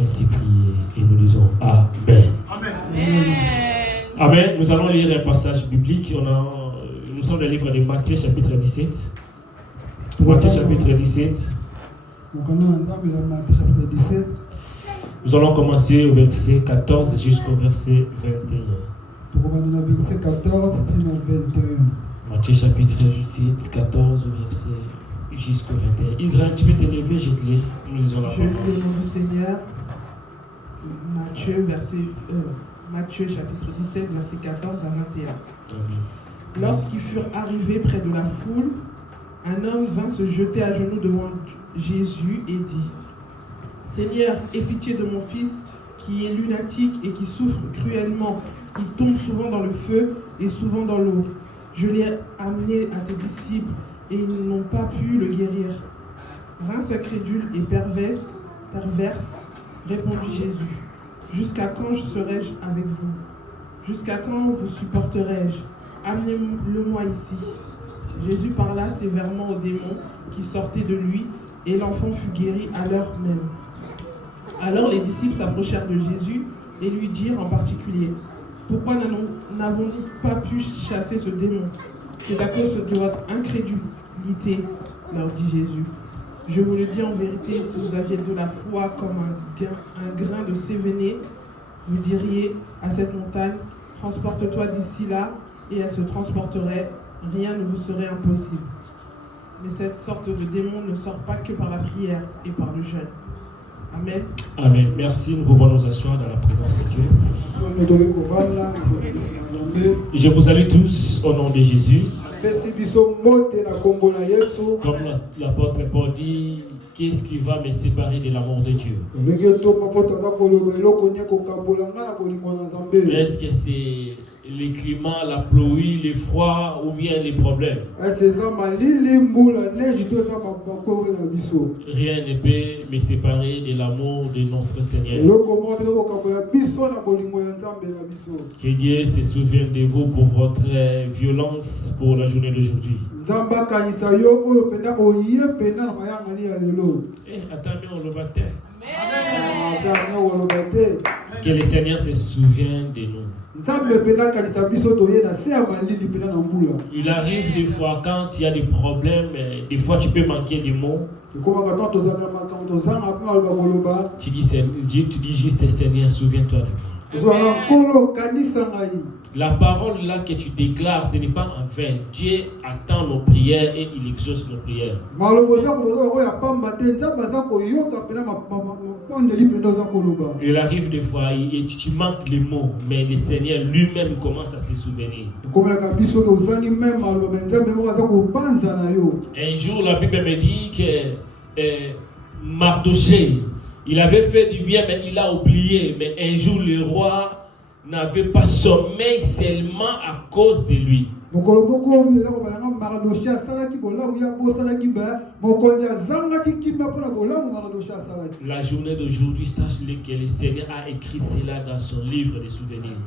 Ainsi prier et nous disons Amen. Amen. Amen. Nous allons lire un passage biblique. Nous sommes dans le livre de Matthieu chapitre 17. Matthieu chapitre 17. Nous allons commencer au verset 14 jusqu'au verset 21. Matthieu chapitre 17, 14 verset jusqu'au 21. Israël, tu peux t'élever, je te lis. Nous lisons la parole. Je lis le nom du Seigneur. Matthieu chapitre 17, verset 14 à 21. Amen. Lorsqu'ils furent arrivés près de la foule, un homme vint se jeter à genoux devant Jésus et dit : Seigneur, aie pitié de mon fils qui est lunatique et qui souffre cruellement. Il tombe souvent dans le feu et souvent dans l'eau. Je l'ai amené à tes disciples et ils n'ont pas pu le guérir. Rince incrédule et perverse, répondit Jésus. Jusqu'à quand serai-je avec vous? Jusqu'à quand vous supporterai-je? Amenez-le-moi ici. Jésus parla sévèrement aux démons qui sortaient de lui et l'enfant fut guéri à l'heure même. Alors les disciples s'approchèrent de Jésus et lui dirent en particulier : Pourquoi n'avons-nous pas pu chasser ce démon? C'est à cause de votre incrédulité, leur dit Jésus. Je vous le dis en vérité, si vous aviez de la foi comme un grain de sévéné, vous diriez à cette montagne : transporte-toi d'ici là, et elle se transporterait, rien ne vous serait impossible. Mais cette sorte de démon ne sort pas que par la prière et par le jeûne. Amen. Amen. Merci, nous pouvons nous asseoir dans la présence de Dieu. Je vous salue tous au nom de Jésus. Comme l'apôtre Paul dit, qu'est-ce qui va me séparer de l'amour de Dieu? Est-ce que c'est le climat, la pluie, le froid ou bien les problèmes? Rien ne peut me séparer de l'amour de notre Seigneur. Que Dieu se souvienne de vous pour votre violence pour la journée d'aujourd'hui. Attendez, on le baptême. Que le Seigneur se souvienne de nous. Il arrive des fois quand il y a des problèmes, des fois tu peux manquer des mots. Tu dis juste Seigneur, souviens-toi de moi. La parole là que tu déclares, ce n'est pas en vain. Dieu attend nos prières et il exauce nos prières. Il arrive des fois et tu manques les mots, mais le Seigneur lui-même commence à se souvenir. Un jour, la Bible me dit que Mardochée, il avait fait du bien, mais il a oublié. Mais un jour, le roi n'avait pas sommeil seulement à cause de lui. La journée d'aujourd'hui, sache-le que le Seigneur a écrit cela dans son livre de souvenirs.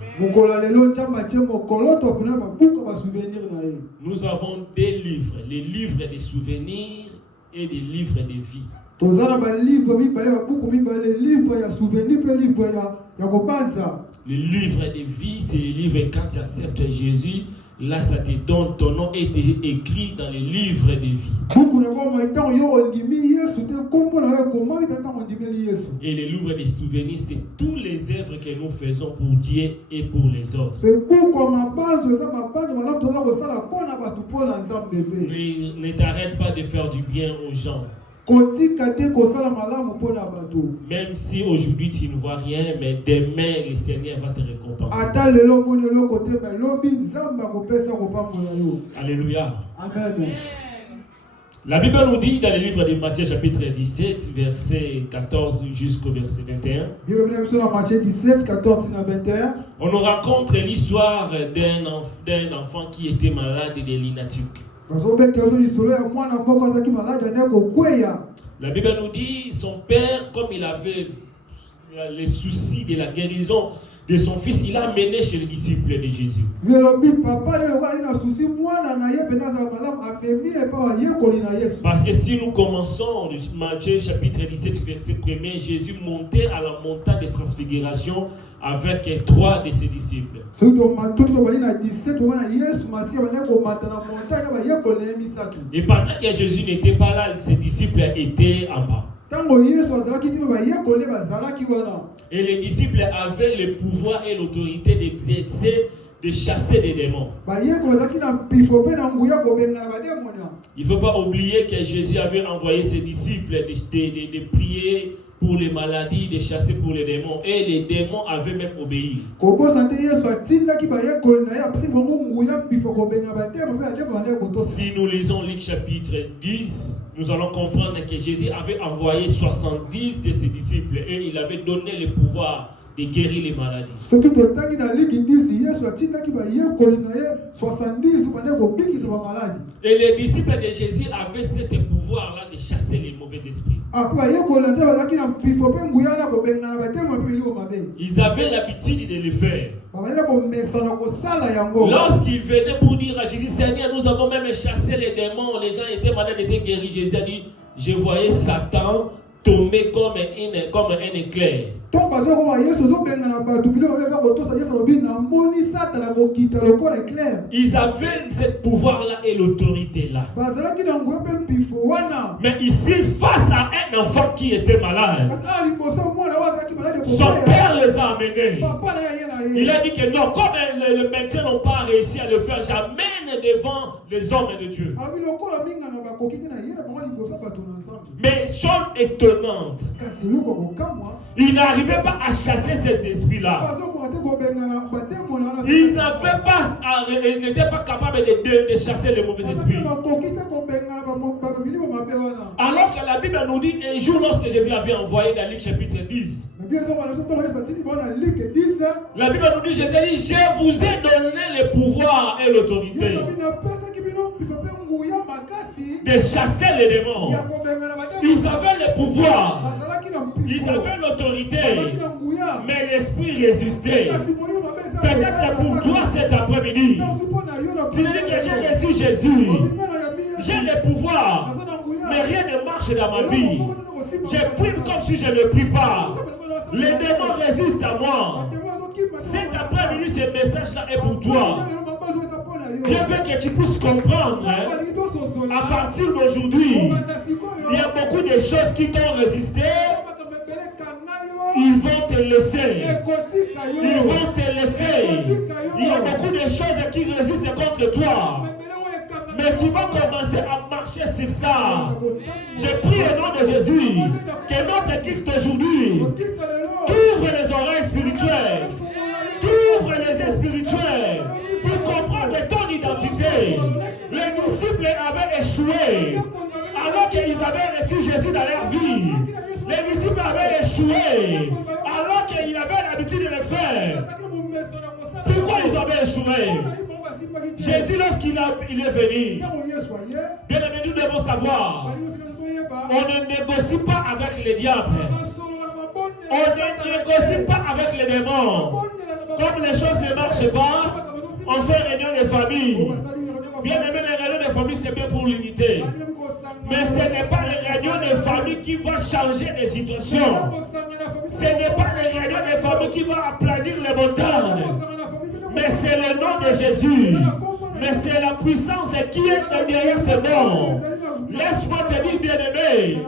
Nous avons deux livres, les livres des souvenirs et les livres de vie. Le livre de vie, c'est le livre quand tu acceptes Jésus. Là, ça te donne ton nom et est écrit dans le livre de vie. Et le livre des souvenirs, c'est tous les œuvres que nous faisons pour Dieu et pour les autres. Ne t'arrête pas de faire du bien aux gens. Même si aujourd'hui tu ne vois rien, mais demain le Seigneur va te récompenser. Alléluia. Amen. La Bible nous dit dans le livre de Matthieu chapitre 17, verset 14 jusqu'au verset 21. On nous raconte l'histoire d'un enfant qui était malade de lunatique. La Bible nous dit son père, comme il avait les soucis de la guérison de son fils, il a amené chez les disciples de Jésus. Parce que si nous commençons Matthieu chapitre 17 verset 1er, Jésus montait à la montagne de transfiguration avec 3 de ses disciples. Et pendant que Jésus n'était pas là, ses disciples étaient en bas. Et les disciples avaient le pouvoir et l'autorité d'exercer, de chasser des démons. Il ne faut pas oublier que Jésus avait envoyé ses disciples de prier pour les maladies, de chasser pour les démons. Et les démons avaient même obéi. Si nous lisons Luc chapitre 10, nous allons comprendre que Jésus avait envoyé 70 de ses disciples et il avait donné le pouvoir de guérir les maladies. Et les disciples de Jésus avaient ce pouvoir-là de chasser les mauvais esprits. Ils avaient l'habitude de le faire. Lorsqu'ils venaient pour dire à Jésus, Seigneur, nous avons même chassé les démons, les gens étaient malades, étaient guéris. Jésus a dit, je voyais Satan tomber comme un éclair. Ils avaient ce pouvoir-là et l'autorité-là. Mais ici, face à un enfant qui était malade, son père les a amenés. Il a dit que non, comme les médecins n'ont pas réussi à le faire, j'amène devant les hommes de Dieu. Mais chose étonnante, il n'arrivait pas à chasser ces esprits-là. Il n'était pas capable de chasser les mauvais esprits. Alors que la Bible nous dit un jour, lorsque Jésus avait envoyé dans Luc chapitre 10, la Bible nous dit, Jésus dit, je vous ai donné le pouvoir et l'autorité de chasser les démons. Ils avaient le pouvoir, ils avaient l'autorité, mais l'esprit résistait. Peut-être pour toi cet après-midi, tu dis que j'ai reçu Jésus, j'ai le pouvoir, mais rien ne marche dans ma vie. Je prie comme si je ne prie pas. Les démons résistent à moi. Cet après-midi, ce message-là est pour toi. Je veux que tu puisses comprendre, à partir d'aujourd'hui, il y a beaucoup de choses qui t'ont résisté. Ils vont te laisser. Ils vont te laisser. Il y a beaucoup de choses qui résistent contre toi. Mais tu vas commencer à marcher sur ça. Je prie au nom de Jésus que notre culte d'aujourd'hui t'ouvre les oreilles spirituelles, t'ouvre les yeux spirituels pour comprendre ton identité. Les disciples avaient échoué alors qu'ils avaient reçu Jésus dans leur vie. Les disciples avaient échoué alors qu'ils avaient l'habitude de le faire. Pourquoi ils avaient échoué? Jésus, lorsqu'il est venu, bien aimé, nous devons savoir, on ne négocie pas avec les diables. On ne négocie pas avec les démons. Comme les choses ne marchent pas, on fait réunion de famille. Bien aimé, les réunions de famille, c'est bien pour l'unité. Mais ce n'est pas les réunions de famille qui vont changer les situations. Ce n'est pas les réunions de famille qui vont aplanir les montagnes. Mais c'est le nom de Jésus. Mais c'est la puissance qui est derrière ce nom. Laisse-moi te dire, bien-aimé,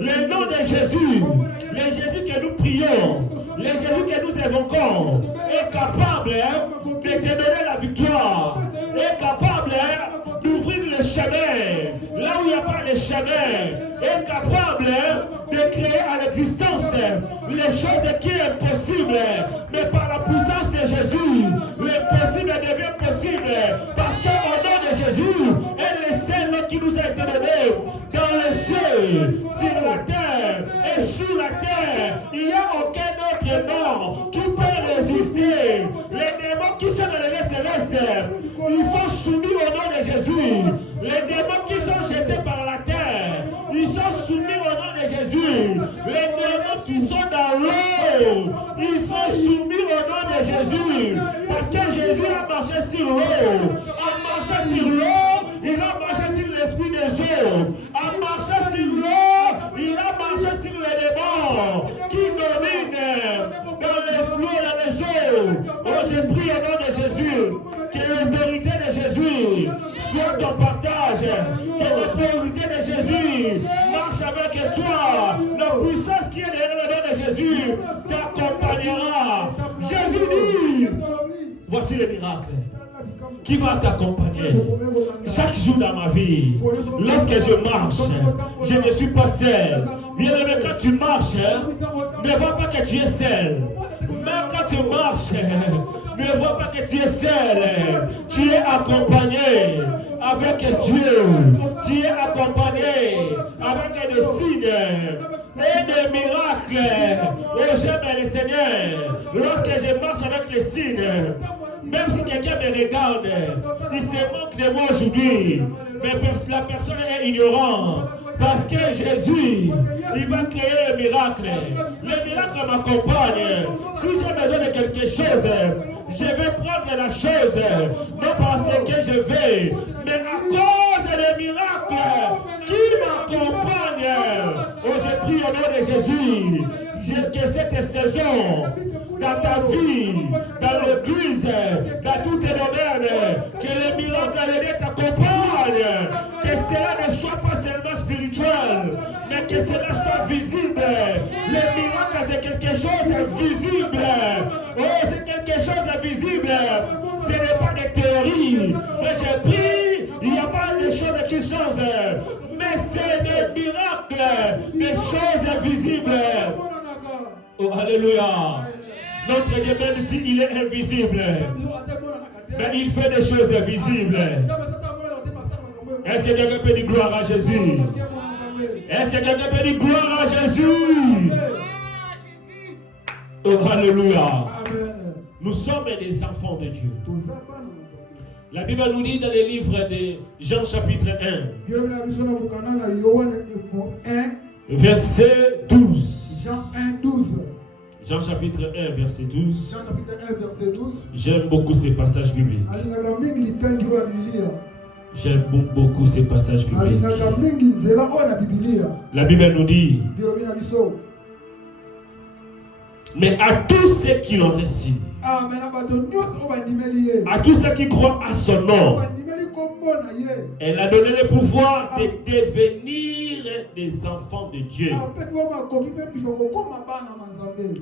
le nom de Jésus, le Jésus que nous prions, le Jésus que nous évoquons, est capable de te donner la victoire, est capable d'ouvrir le chemin, là où il n'y a pas le chemin, est capable de créer à l'existence les choses qui sont impossibles. Mais par la puissance de Jésus, l'impossible devient possible. Parce qu'au nom de Jésus, est le seul qui nous a été donné dans le ciel, sur la terre et sous la terre. Il n'y a aucun autre nom qui peut résister. Les démons qui sont dans les lieux célestes, ils sont soumis au nom de Jésus. Les démons qui sont jetés par la terre, ils sont soumis au nom de Jésus. Les démons qui sont dans l'eau, ils sont soumis au nom de Jésus. Parce que Jésus a marché sur l'eau. A marché sur l'eau, il a marché sur l'esprit des eaux. A marché sur l'eau, il a marché sur les démons qui dominent dans les flots, dans les eaux. Oh, je prie au nom de Jésus. Que l'autorité de Jésus soit ton partage. Que l'autorité de Jésus marche avec toi. La puissance qui est derrière le nom de Jésus t'accompagnera. Jésus dit, voici le miracle qui va t'accompagner chaque jour dans ma vie. Lorsque je marche, je ne suis pas seul. Bien aimé, quand tu marches, ne vois pas que tu es seul. Même quand tu marches, ne vois pas que tu es seul. Tu es accompagné avec Dieu. Tu es accompagné avec des signes et des miracles. Oh, j'aime le Seigneur. Lorsque je marche avec les signes, même si quelqu'un me regarde, il se moque de moi aujourd'hui. Mais la personne est ignorante. Parce que Jésus, il va créer le miracle. Le miracle m'accompagne. Si j'ai besoin de quelque chose, je vais prendre la chose. Non parce que je vais, mais à cause des miracles qui m'accompagnent. Oh, je prie au nom de Jésus. Que cette saison, dans ta vie, dans l'église, dans tous tes domaines, que les miracles de Dieu t'accompagnent, que cela ne soit pas seulement spirituel, mais que cela soit visible. Les miracles, c'est quelque chose de visible. Oh, c'est quelque chose de visible. Ce n'est pas des théories. Mais j'ai pris, il n'y a pas de choses qui changent. Mais c'est des miracles, des choses visibles. Oh, alléluia. Notre Dieu, même s'il est invisible, mais il fait des choses visibles. Est-ce que quelqu'un peut dire gloire à Jésus? Est-ce que quelqu'un peut dire gloire à Jésus? Oh, alléluia. Nous sommes des enfants de Dieu. La Bible nous dit dans le livre de Jean chapitre 1, verset 12. Jean 1, 12. Jean chapitre 1, verset 12. Jean chapitre 1, verset 12. J'aime beaucoup ces passages bibliques. J'aime beaucoup ces passages bibliques. La Bible nous dit, mais à tous ceux qui l'ont reçu, à tous ceux qui croient à son nom, elle a donné le pouvoir de devenir des enfants de Dieu.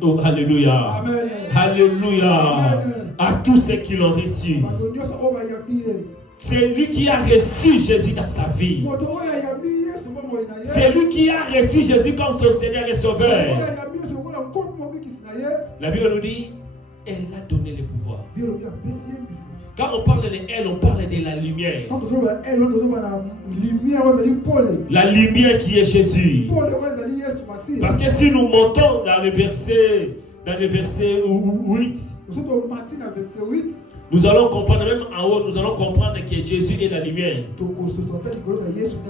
Oh, alléluia. Amen. Alléluia. Amen. À tous ceux qui l'ont reçu. C'est lui qui a reçu Jésus dans sa vie. C'est lui qui a reçu Jésus comme son Seigneur et Sauveur. La Bible nous dit, elle a donné le pouvoir. Quand on parle de elle, on parle de la lumière. La lumière qui est Jésus. Parce que si nous montons dans le verset 8, nous allons comprendre, même en haut, nous allons comprendre que Jésus est la lumière.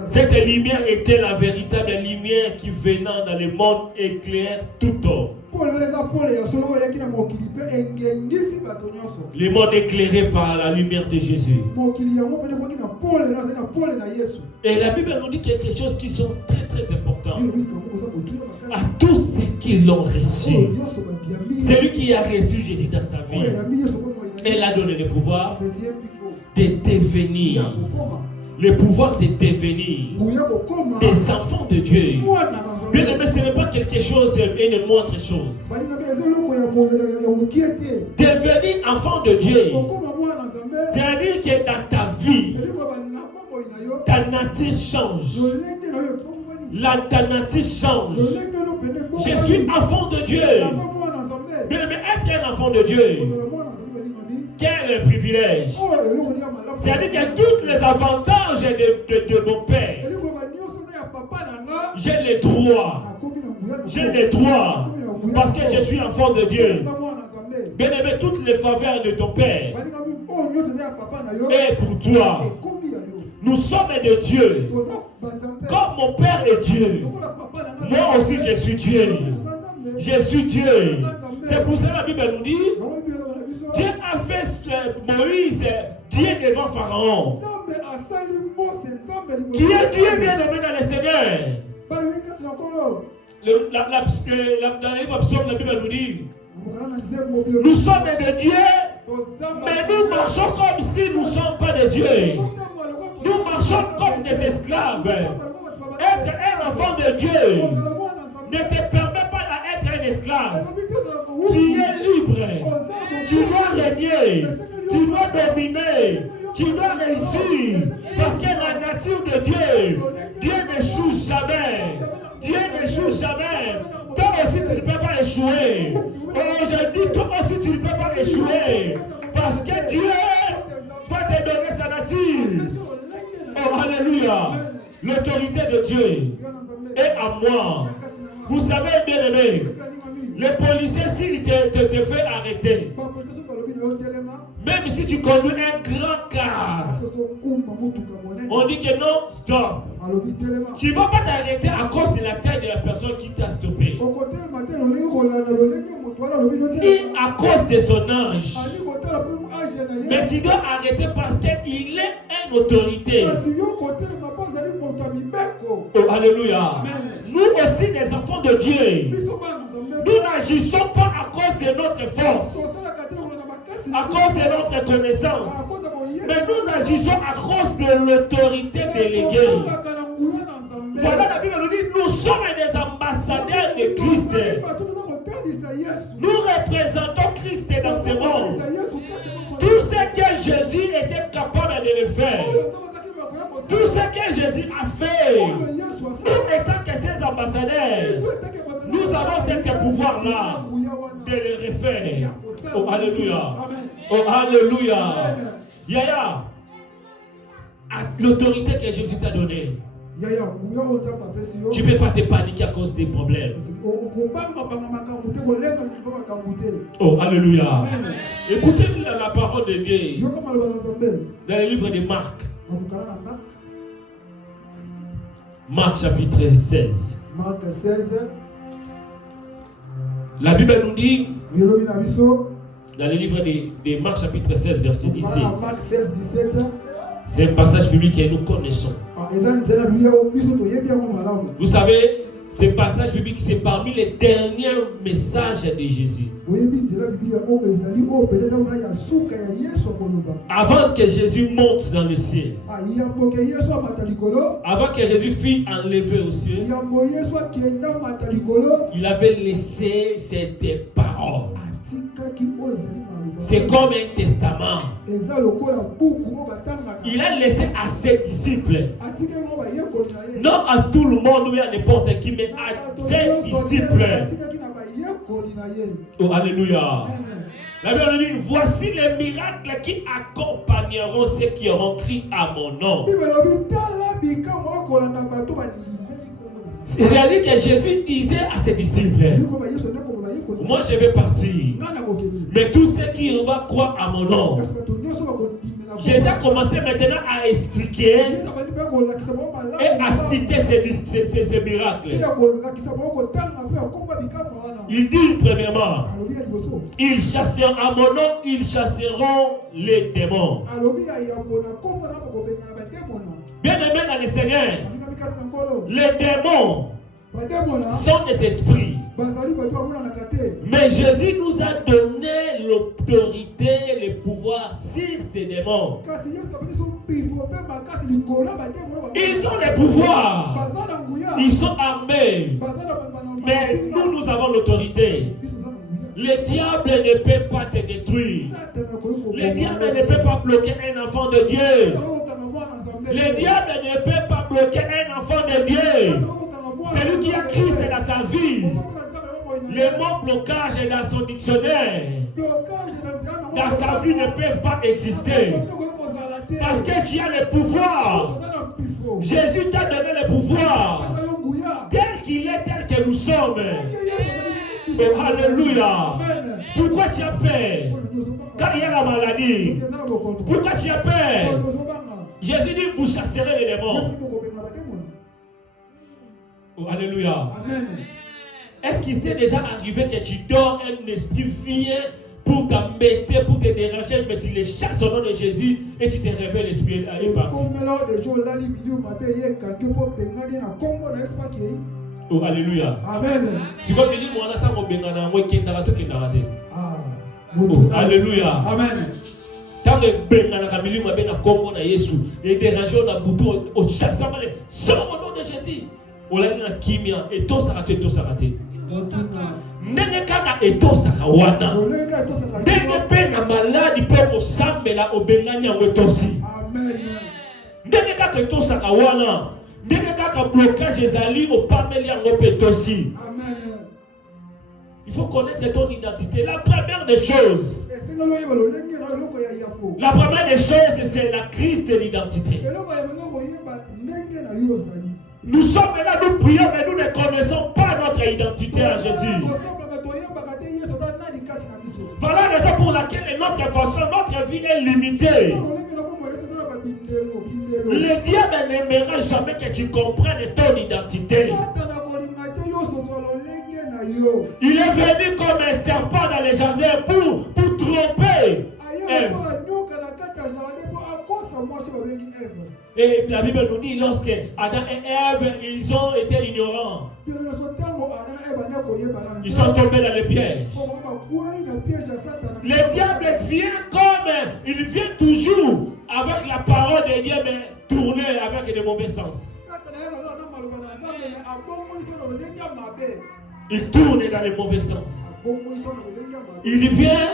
Cette lumière était la véritable lumière qui venant dans le monde éclaire tout homme. Le monde éclairé par la lumière de Jésus. Et la Bible nous dit quelque chose qui sont très très importants. À tous ceux qui l'ont reçu, c'est lui qui a reçu Jésus dans sa vie. Elle a donné le pouvoir de devenir, le pouvoir de devenir des enfants de Dieu. Bien aimé, ce n'est pas quelque chose et une moindre chose. Devenir enfant de Dieu, c'est-à-dire que dans ta vie, ta nature change. Ta nature change. Je suis enfant de Dieu. Bien aimé, être un enfant de Dieu, quel privilège. C'est-à-dire que tous les avantages de mon Père, j'ai les droits. J'ai les droits. Parce que je suis enfant de Dieu. Bien aimé, toutes les faveurs de ton Père et pour toi. Nous sommes de Dieu. Comme mon Père est Dieu, moi aussi je suis Dieu. Je suis Dieu. C'est pour ça que la Bible nous dit, Dieu a fait Moïse Dieu devant Pharaon. Tu es Dieu bien nommé dans le Seigneur. Dans le livre Psaume, la Bible nous dit, nous sommes de Dieu, mais nous marchons comme si nous ne sommes pas de Dieu. Nous marchons comme des esclaves. Être un enfant de Dieu ne te permet pas d'être un esclave. Tu es libre. Tu dois régner. Tu dois dominer. Tu dois réussir. Parce que la nature de Dieu, Dieu n'échoue jamais. Dieu n'échoue jamais. Toi aussi, tu ne peux pas échouer. Et aujourd'hui, toi aussi, tu ne peux pas échouer. Parce que Dieu va te donner sa nature. Oh, alléluia. L'autorité de Dieu est à moi. Vous savez, bien aimé, les policiers, s'ils te fait arrêter, même si tu conduis un grand car, on dit que non, stop. Tu ne vas pas t'arrêter à cause de la taille de la personne qui t'a stoppé. Et à cause de son âge. Mais tu dois arrêter parce qu'il est une autorité. Oh, alléluia. Nous aussi, des enfants de Dieu, nous n'agissons pas à cause de notre force, à cause de notre connaissance, mais nous agissons à cause de l'autorité déléguée. Voilà, la Bible nous dit, nous sommes des ambassadeurs de Christ. Nous représentons Christ dans ce monde. Tout ce que Jésus était capable de le faire, tout ce que Jésus a fait, nous étant que ses ambassadeurs, nous avons ce pouvoir-là de le refaire. Oh, alléluia. Oh, alléluia. Yaya, l'autorité que Jésus t'a donnée, tu ne peux pas te paniquer à cause des problèmes. Oh, alléluia. Écoutez la parole de Dieu dans le livre de Marc. Marc chapitre 16. Marc 16. La Bible nous dit dans le livre de Marc chapitre 16 verset 17. Marc 16, 17. C'est un passage biblique que nous connaissons. Vous savez, ce passage biblique, c'est parmi les derniers messages de Jésus. Avant que Jésus monte dans le ciel, avant que Jésus fût enlevé au ciel, il avait laissé cette parole. C'est comme un testament. Il a laissé à ses disciples, non à tout le monde ou à n'importe qui, mais à ses disciples. Oh, alléluia. La Bible dit, voici les miracles qui accompagneront ceux qui auront crié à mon nom. C'est-à-dire que Jésus disait à ses disciples, moi je vais partir, mais tous ceux qui vont croire à mon nom. Jésus a commencé maintenant à expliquer et à citer ces miracles. Il dit premièrement, ils chasseront à mon nom, ils chasseront les démons. Bien aimé dans le Seigneur, les démons sont des esprits. Mais Jésus nous a donné l'autorité et le pouvoir sur ces démons. Ils ont le pouvoir. Ils sont armés. Mais nous avons l'autorité. Le diable ne peut pas te détruire. Le diable ne peut pas bloquer un enfant de Dieu. Le diable ne peut pas bloquer un enfant de Dieu. Celui qui a Christ dans sa vie. Le mot blocage est dans son dictionnaire. Dans sa vie ne peuvent pas exister. Parce que tu as le pouvoir. Jésus t'a donné le pouvoir. Tel qu'il est, tel que nous sommes. Oh, alléluia. Pourquoi tu as peur? Quand il y a la maladie. Pourquoi tu as peur? Jésus dit, vous chasserez les démons. Oh, alléluia. Est-ce qu'il t'est déjà arrivé que tu dors, un esprit vient pour t'embêter, pour te déranger, mais tu les chasses au nom de Jésus et tu te réveilles, l'esprit est parti. Oh, alléluia. Amen. Si comme il dit, moi, on attend au Bengana, moi, qui est dans la tête. Oh, alléluia. Amen. Quand le Bengana, Camille, m'a bien à Congo, na Yesu, et dérangé, on a bouton, au chasse, ça va aller. Sors au nom de Jésus. On a dit, la kimia, et tout ça raté, tout ça raté. Ndenge kaka etosaka wana ndenge pe na maladi pe kosambela obengani yango etosi ndenge kaka etosaka wana ndenge kaka blocage ezali opameli yango pe etosi. Il faut connaître ton identité. La première des choses, c'est la crise de l'identité. Nous sommes là, nous prions, mais nous ne connaissons pas notre identité en Jésus. Voilà la raison pour laquelle notre façon, notre vie est limitée. Le diable n'aimera jamais que tu comprennes ton identité. Il est venu comme un serpent dans les jardins pour tromper Ève. Et la Bible nous dit lorsque Adam et Ève, ils ont été ignorants. Ils sont tombés dans les pièges. Le diable vient il vient toujours avec la parole de Dieu, mais tourné avec de mauvais sens. Il tourne dans les mauvais sens. Il vient,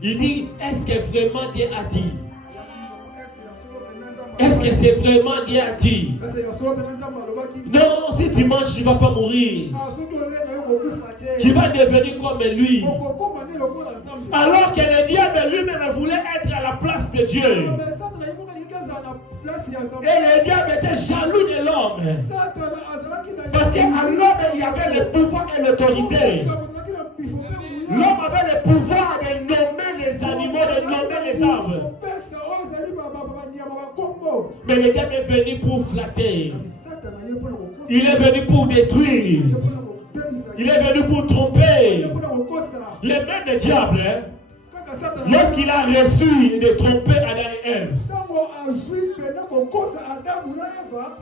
il dit, est-ce que vraiment Dieu a dit? Est-ce que c'est vraiment Dieu a dit? Non, si tu manges, tu ne vas pas mourir. Tu vas devenir comme lui. Alors que le diable lui-même voulait être à la place de Dieu. Et le diable était jaloux de l'homme. Parce qu'à l'homme, il y avait le pouvoir et l'autorité. L'homme avait le pouvoir de nommer les animaux, de nommer les arbres. Mais le diable est venu pour flatter. Il est venu pour détruire. Il est venu pour tromper. Le même diable, lorsqu'il a reçu de tromper Adam et Ève.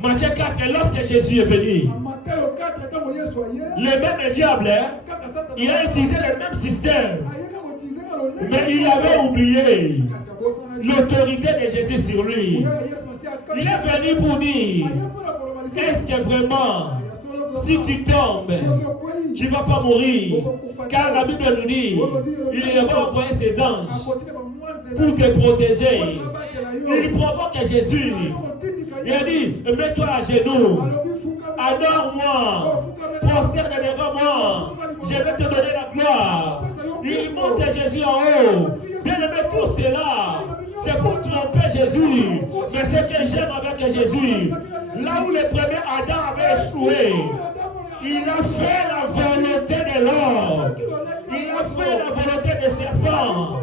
Matthieu 4, et lorsque Jésus est venu, le même diable, il a utilisé le même système. Mais il avait oublié l'autorité de Jésus sur lui. Il est venu pour dire, est-ce que vraiment, si tu tombes, tu ne vas pas mourir? Car la Bible nous dit, il va envoyer ses anges pour te protéger. Il provoque Jésus. Il a dit, mets-toi à genoux, adore-moi, prosterne devant moi, je vais te donner la gloire. Il monte Jésus en haut. Bien aimé, tout cela, c'est pour tromper Jésus. Mais ce que j'aime avec Jésus, là où le premier Adam avait échoué, il a fait la volonté de l'homme. Il a fait la volonté des serpents.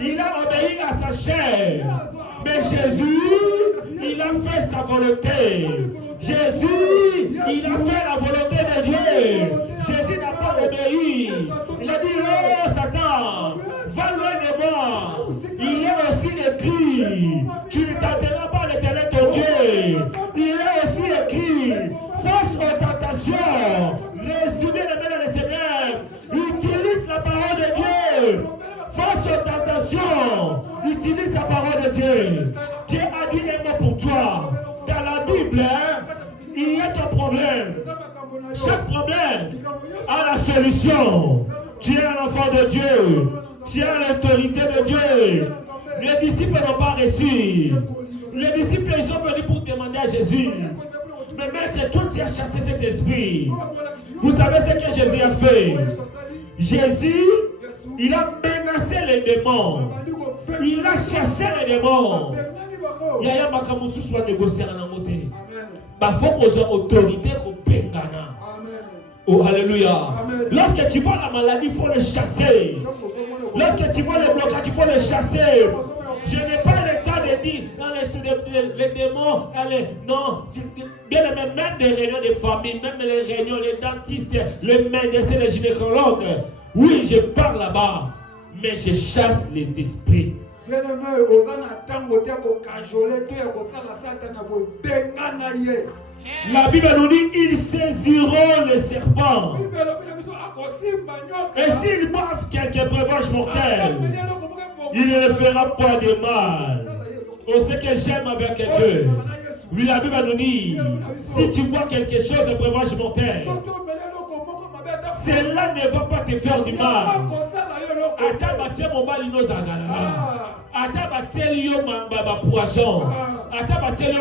Il a obéi à sa chair. Mais Jésus, il a fait sa volonté. Jésus, il a fait la volonté de Dieu. Jésus n'a pas obéi. Il a dit, oh Satan, va loin de moi. Il est aussi écrit, tu ne tenteras pas l'Éternel ton Dieu. Il est aussi écrit, face aux tentations, résumez les mains dans le Seigneur. Utilise la parole de Dieu. Face aux tentations, utilise la parole de Dieu. Dieu a dit un mot pour toi. Dans la Bible, il y a ton problème. Chaque problème a la solution. Tu es un enfant de Dieu. Tu as l'autorité de Dieu. Les disciples n'ont pas reçu. Les disciples, ils sont venus pour demander à Jésus. Mais maître, toi tu as chassé cet esprit. Vous savez ce que Jésus a fait? Jésus, il a menacé les démons. Il a chassé les démons. Il y a un makamusu soit négocié en amoté. Il faut qu'on ait autorité qu'on pengana. Oh, alléluia. Lorsque tu vois la maladie, il faut le chasser. Lorsque tu vois le blocage, il faut le chasser. Je n'ai pas le temps de dit, dans les démons, allez, non, bien même des réunions de famille, même les réunions, les dentistes, les médecins, les gynécologues. Oui, je pars là-bas, mais je chasse les esprits. La Bible nous dit, ils saisiront les serpents. Et s'ils boivent quelques breuvages mortels, il ne leur fera pas de mal. Oh, ce que j'aime avec Dieu. Oui, la Bible nous dit, si tu bois quelque chose de breuvage mortel, cela ne va pas te faire du mal. Poisson.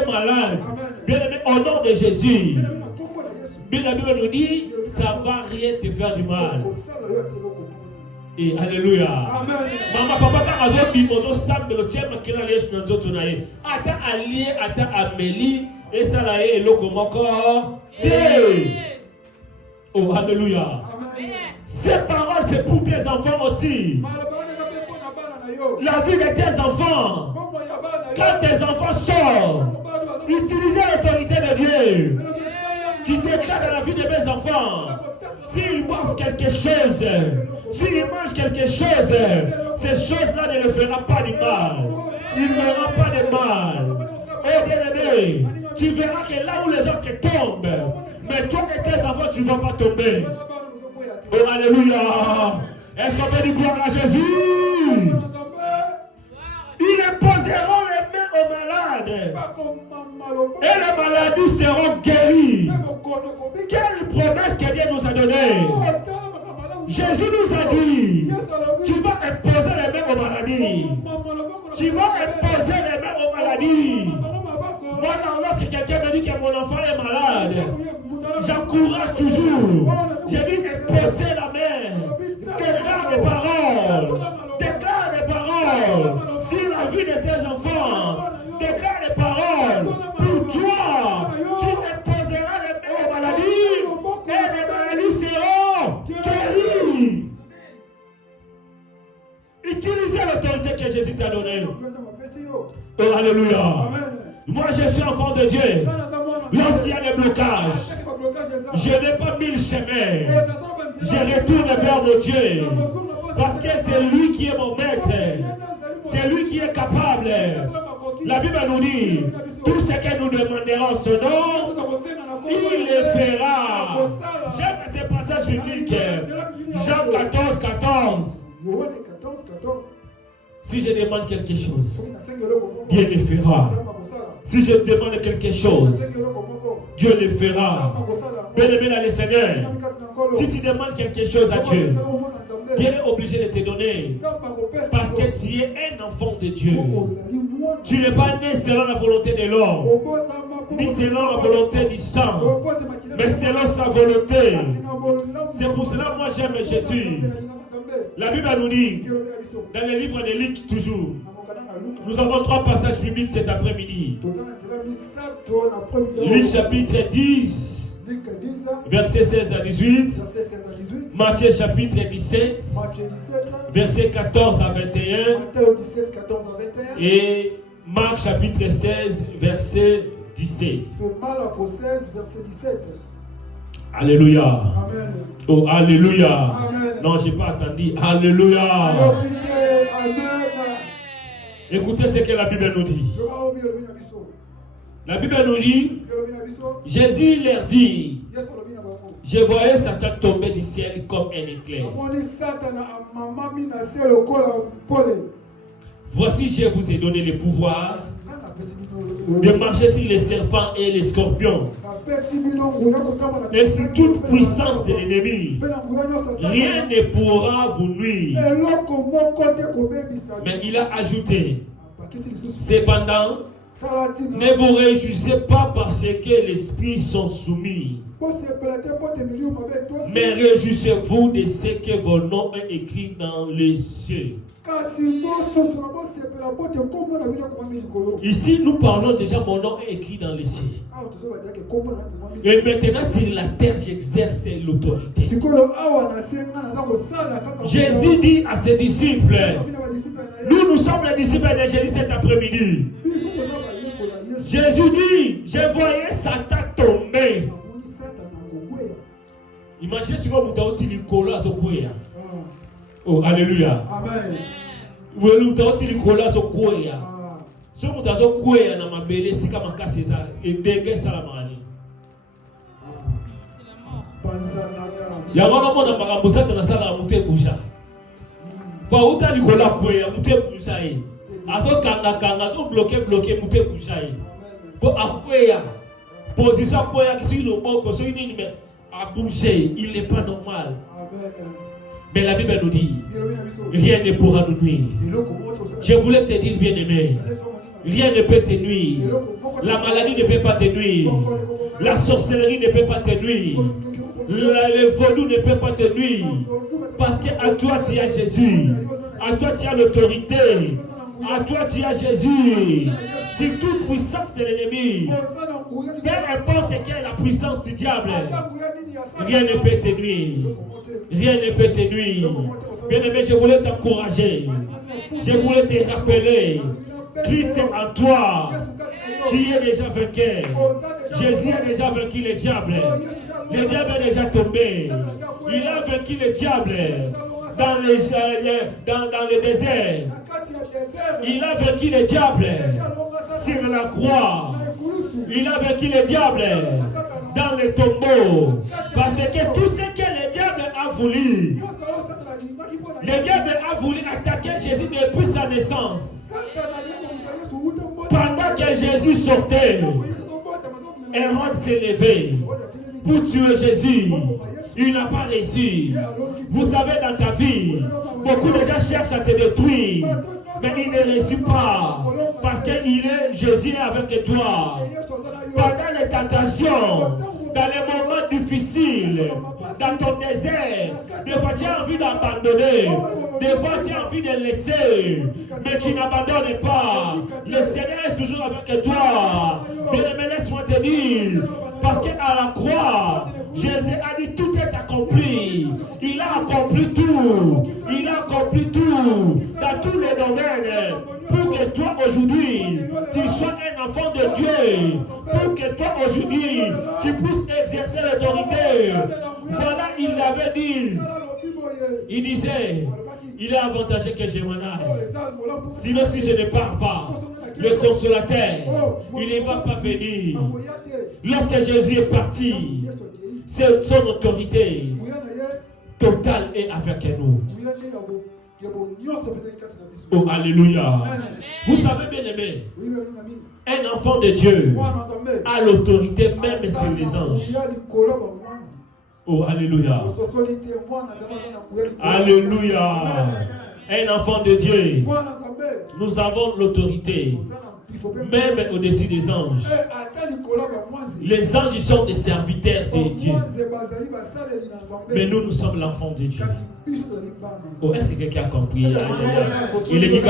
Malade. Bien aimé, au nom de Jésus. La Bible nous dit, ça ne va rien te faire du mal. Et alléluia. Maman, papa, quand on a dit, on a dit, le tien, qui est allé sur notre tonaille. Ata allié, ata amélie, et ça là est le comment encore. Oh, alléluia. Ces paroles, c'est pour tes enfants aussi. La vie de tes enfants. Quand tes enfants sortent, utilisez l'autorité de Dieu. Tu déclares dans la vie de mes enfants. S'ils boivent quelque chose, s'ils mangent quelque chose, ces choses-là ne leur feront pas du mal. Ils n'auront pas de mal. Oh bien-aimé, tu verras que là où les autres tombent, mais toi et tes enfants, tu ne vas pas tomber. Oh alléluia. Est-ce qu'on peut dire gloire à Jésus? Ils imposeront les mains aux malades. Et les maladies seront guéries. Quelle promesse que Dieu nous a donnée. Jésus nous a dit, tu vas imposer les mains aux maladies. Tu vas imposer les mains aux maladies. Moi, lorsque quelqu'un me dit que mon enfant est malade, j'encourage toujours. Je dis imposer la main. Déclare des paroles. Déclare des paroles. Si la vie de tes enfants, déclare des paroles. Pour toi, tu imposeras les mains aux maladies et les maladies seront guéries. Utilisez l'autorité que Jésus t'a donnée. Oh, alléluia. Moi, je suis enfant de Dieu. Lorsqu'il y a des blocages, je n'ai pas mille chemins. Je retourne vers mon Dieu. Parce que c'est lui qui est mon maître. C'est lui qui est capable. La Bible nous dit, tout ce que nous demanderons en ce nom, il le fera. J'aime ces passages bibliques. Jean 14, 14. Si je demande quelque chose, Dieu le fera. Si je demande quelque chose, Dieu le fera. Bien-aimé dans le Seigneur, si tu demandes quelque chose à Dieu, Dieu est obligé de te donner. Parce que tu es un enfant de Dieu. Tu n'es pas né selon la volonté de l'homme, ni selon la volonté du sang, mais selon sa volonté. C'est pour cela que moi j'aime Jésus. La Bible nous dit, dans le livre de Luc toujours, nous avons 3 passages bibliques cet après-midi. Luc chapitre 10, verset 16 à 18. Matthieu chapitre 17, verset 14 à 21. Et Marc chapitre 16, verset 17. Alléluia. Amen. Oh, alléluia. Amen. Non, je n'ai pas attendu. Alléluia. Amen. Écoutez ce que la Bible nous dit. La Bible nous dit, Jésus leur dit, je voyais Satan tomber du ciel comme un éclair. Voici, je vous ai donné le pouvoir de marcher sur les serpents et les scorpions et sur toute puissance de l'ennemi. Rien ne pourra vous nuire. Mais il a ajouté, cependant, ne vous réjouissez pas parce que les esprits sont soumis, mais réjouissez-vous de ce que vos noms sont écrits dans les cieux. Ici, nous parlons déjà, mon nom est écrit dans les cieux. Et maintenant, sur la terre, j'exerce l'autorité. Jésus dit à ses disciples, nous sommes les disciples de Jésus cet après-midi. Jésus dit, je voyais Satan tomber. Imaginez si vous avez dit Nicolas Zokoya. Oh, alléluia. Amen. Vous avez dit Nicolas Zokoya. Si vous avez dit Zokoya, na mabele sika makasi ça et dégage ça la mani. Ya wana mona makambusa tena sala mute boucha. Kwa uta Nicolas Koya mute boucha yi. Ato kanga to bloquer mute boucha yi. Pour akoya. Position Koya qui sur le boko so une mais à bouger, il n'est pas normal. Mais la Bible nous dit, rien ne pourra nous nuire. Je voulais te dire, bien-aimé, rien ne peut te nuire. La maladie ne peut pas te nuire. La sorcellerie ne peut pas te nuire. Le vaudou ne peut pas te nuire. Parce qu'à toi, tu as Jésus. À toi, tu as l'autorité. À toi, tu as Jésus. C'est toute puissance de l'ennemi. Peu importe quelle est la puissance du diable, rien ne peut te nuire. Rien ne peut te nuire. Bien-aimé, je voulais t'encourager. Je voulais te rappeler. Christ est en toi. Tu es déjà vainqueur. Jésus a déjà vaincu le diable. Le diable est déjà tombé. Il a vaincu le diable dans le désert. Il a vaincu le diable sur la croix. Il a vaincu le diable dans le tombeau. Parce que tout ce que le diable a voulu, le diable a voulu attaquer Jésus depuis sa naissance. Pendant que Jésus sortait, Hérode s'est levé pour tuer Jésus. Il n'a pas réussi. Vous savez, dans ta vie, beaucoup de gens cherchent à te détruire. Mais il ne réussit pas. Parce que Jésus est avec toi. Pendant les tentations, dans les moments difficiles, dans ton désert, des fois tu as envie d'abandonner. Des fois tu as envie de laisser. Mais tu n'abandonnes pas. Le Seigneur est toujours avec toi. Bien-aimé, laisse-moi te dire. Parce qu'à la croix, Jésus a dit tout est accompli. Il a accompli tout. Il a accompli tout dans tous les domaines. Pour que toi aujourd'hui, tu sois un enfant de Dieu. Pour que toi aujourd'hui, tu puisses exercer l'autorité. Voilà, il l'avait dit. Il disait, il est avantageux que je m'en aille. Sinon, si je ne pars pas, le consolateur, il ne va pas venir. Lorsque Jésus est parti, c'est son autorité totale est avec nous. Oh, alléluia. Vous savez, bien aimé, un enfant de Dieu a l'autorité même sur les anges. Oh, alléluia. Alléluia. Un enfant de Dieu, nous avons l'autorité même au-dessus des anges. Les anges sont des serviteurs de Dieu. Mais nous sommes l'enfant de Dieu. Oh, est-ce que quelqu'un a compris? Il est dit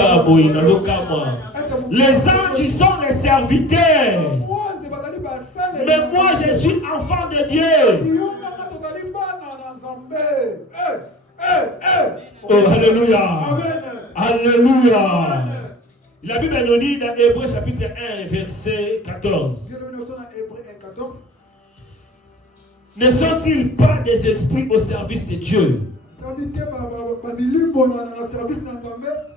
les anges sont les serviteurs. Mais moi, je suis enfant de Dieu. Oh, alléluia. Alléluia. La Bible nous dit dans Hébreux chapitre 1, verset 14. Ne sont-ils pas des esprits au service de Dieu,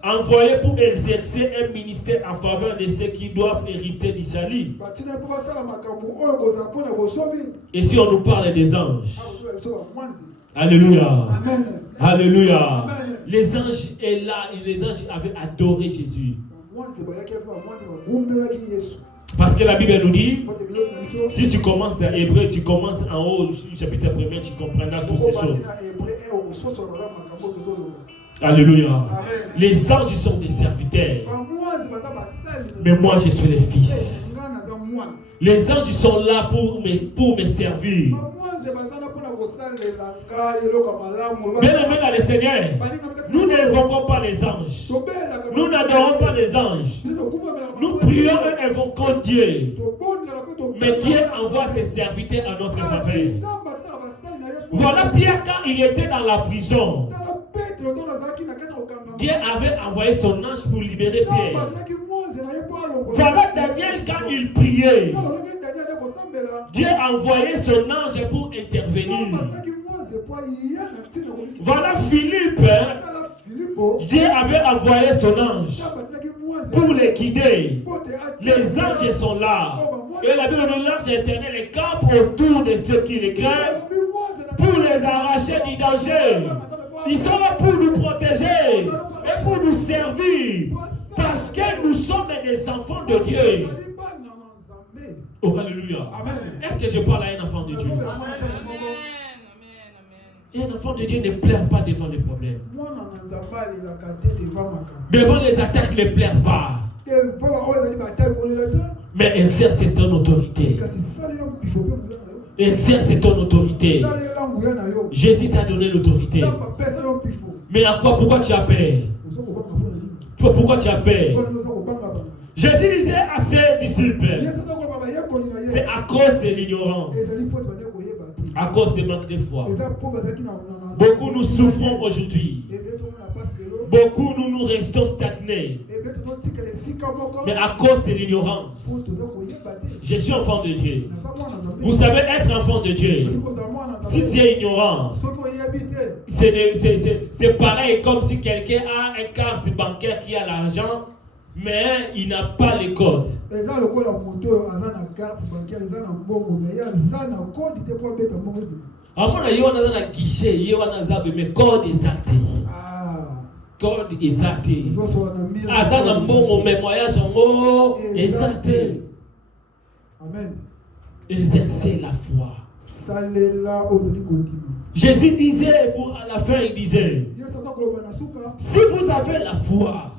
envoyés pour exercer un ministère en faveur de ceux qui doivent hériter du salut? Et si on nous parle des anges? Alléluia. Amen. Alléluia. Amen. Les anges est là et les anges avaient adoré Jésus. Parce que la Bible nous dit, si tu commences dans Hébreu, tu commences en haut, chapitre 1er, tu comprendras toutes ces choses. Alléluia. Amen. Les anges sont des serviteurs. Mais moi, je suis le fils. Les anges sont là pour me servir. Bien aimé dans le Seigneur, nous n'invoquons pas les anges. Nous n'adorons pas les anges. Nous prions et invoquons Dieu. Mais Dieu envoie ses serviteurs à notre faveur. Voilà Pierre quand il était dans la prison. Dieu avait envoyé son ange pour libérer Pierre. Voilà Daniel quand il priait. Dieu a envoyé son ange pour intervenir. Voilà Philippe. Dieu avait envoyé son ange pour les guider. Les anges sont là. Et la Bible de l'ange éternel campe autour de ceux qui les craignent pour les arracher du danger. Ils sont là pour nous protéger et pour nous servir. Parce que nous sommes des enfants de Dieu. Oh, alléluia. Est-ce que je parle à un enfant de Dieu? Et un enfant de Dieu ne pleure pas devant les problèmes. Devant les attaques, ne pleure pas. Mais exerce ton autorité. Exerce ton autorité. Jésus t'a donné l'autorité. Mais à quoi? Pourquoi tu as peur? Pourquoi tu as peur? Jésus disait à ses disciples, c'est à cause de l'ignorance, à cause du manque de foi. Beaucoup nous souffrons aujourd'hui. Beaucoup nous restons stagnés. Mais à cause de l'ignorance. Je suis enfant de Dieu. Vous savez, être enfant de Dieu, si tu es ignorant, c'est pareil comme si quelqu'un a une carte bancaire qui a l'argent, mais il n'a pas les codes. À mon avis, on a un guichet, on a un code exact. Code exact. Azana mbongo mais moyens sont exactés. Amen. Exercer la foi. Jésus disait, à la fin, il disait, si vous avez la foi,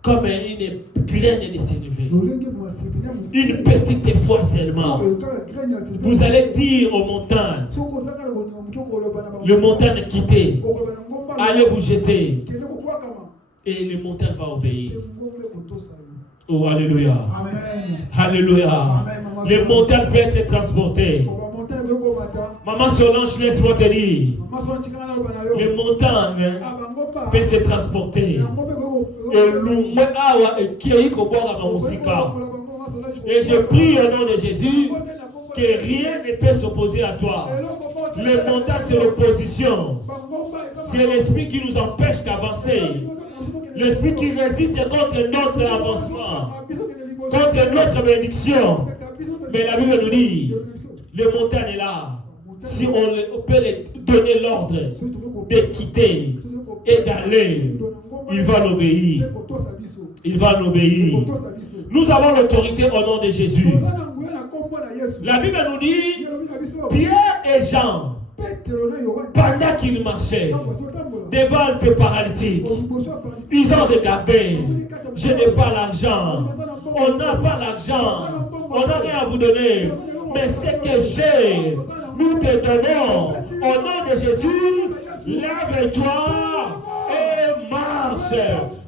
comme une graine de sénévé, une petite foi seulement, vous allez dire aux montagnes, le montagne quittez, allez vous jeter, et le montagne va obéir. Oh, alléluia. Amen. Alléluia. Amen. Les montagnes peuvent être transportées. Maman Solange, laisse-moi te dire, les montagnes peuvent se transporter. Et je prie au nom de Jésus que rien ne peut s'opposer à toi. Les montagnes, c'est l'opposition. C'est l'esprit qui nous empêche d'avancer. L'esprit qui résiste contre notre avancement, contre notre bénédiction. Mais la Bible nous dit, les montagnes là, si on peut les donner l'ordre de quitter et d'aller, il va l'obéir. Il va l'obéir. Nous avons l'autorité au nom de Jésus. La Bible nous dit, Pierre et Jean, pendant qu'ils marchaient devant ces paralytiques, ils ont regardé, je n'ai pas l'argent, on n'a pas l'argent, on n'a rien à vous donner, mais ce que j'ai, nous te donnons, au nom de Jésus, lève-toi et marche.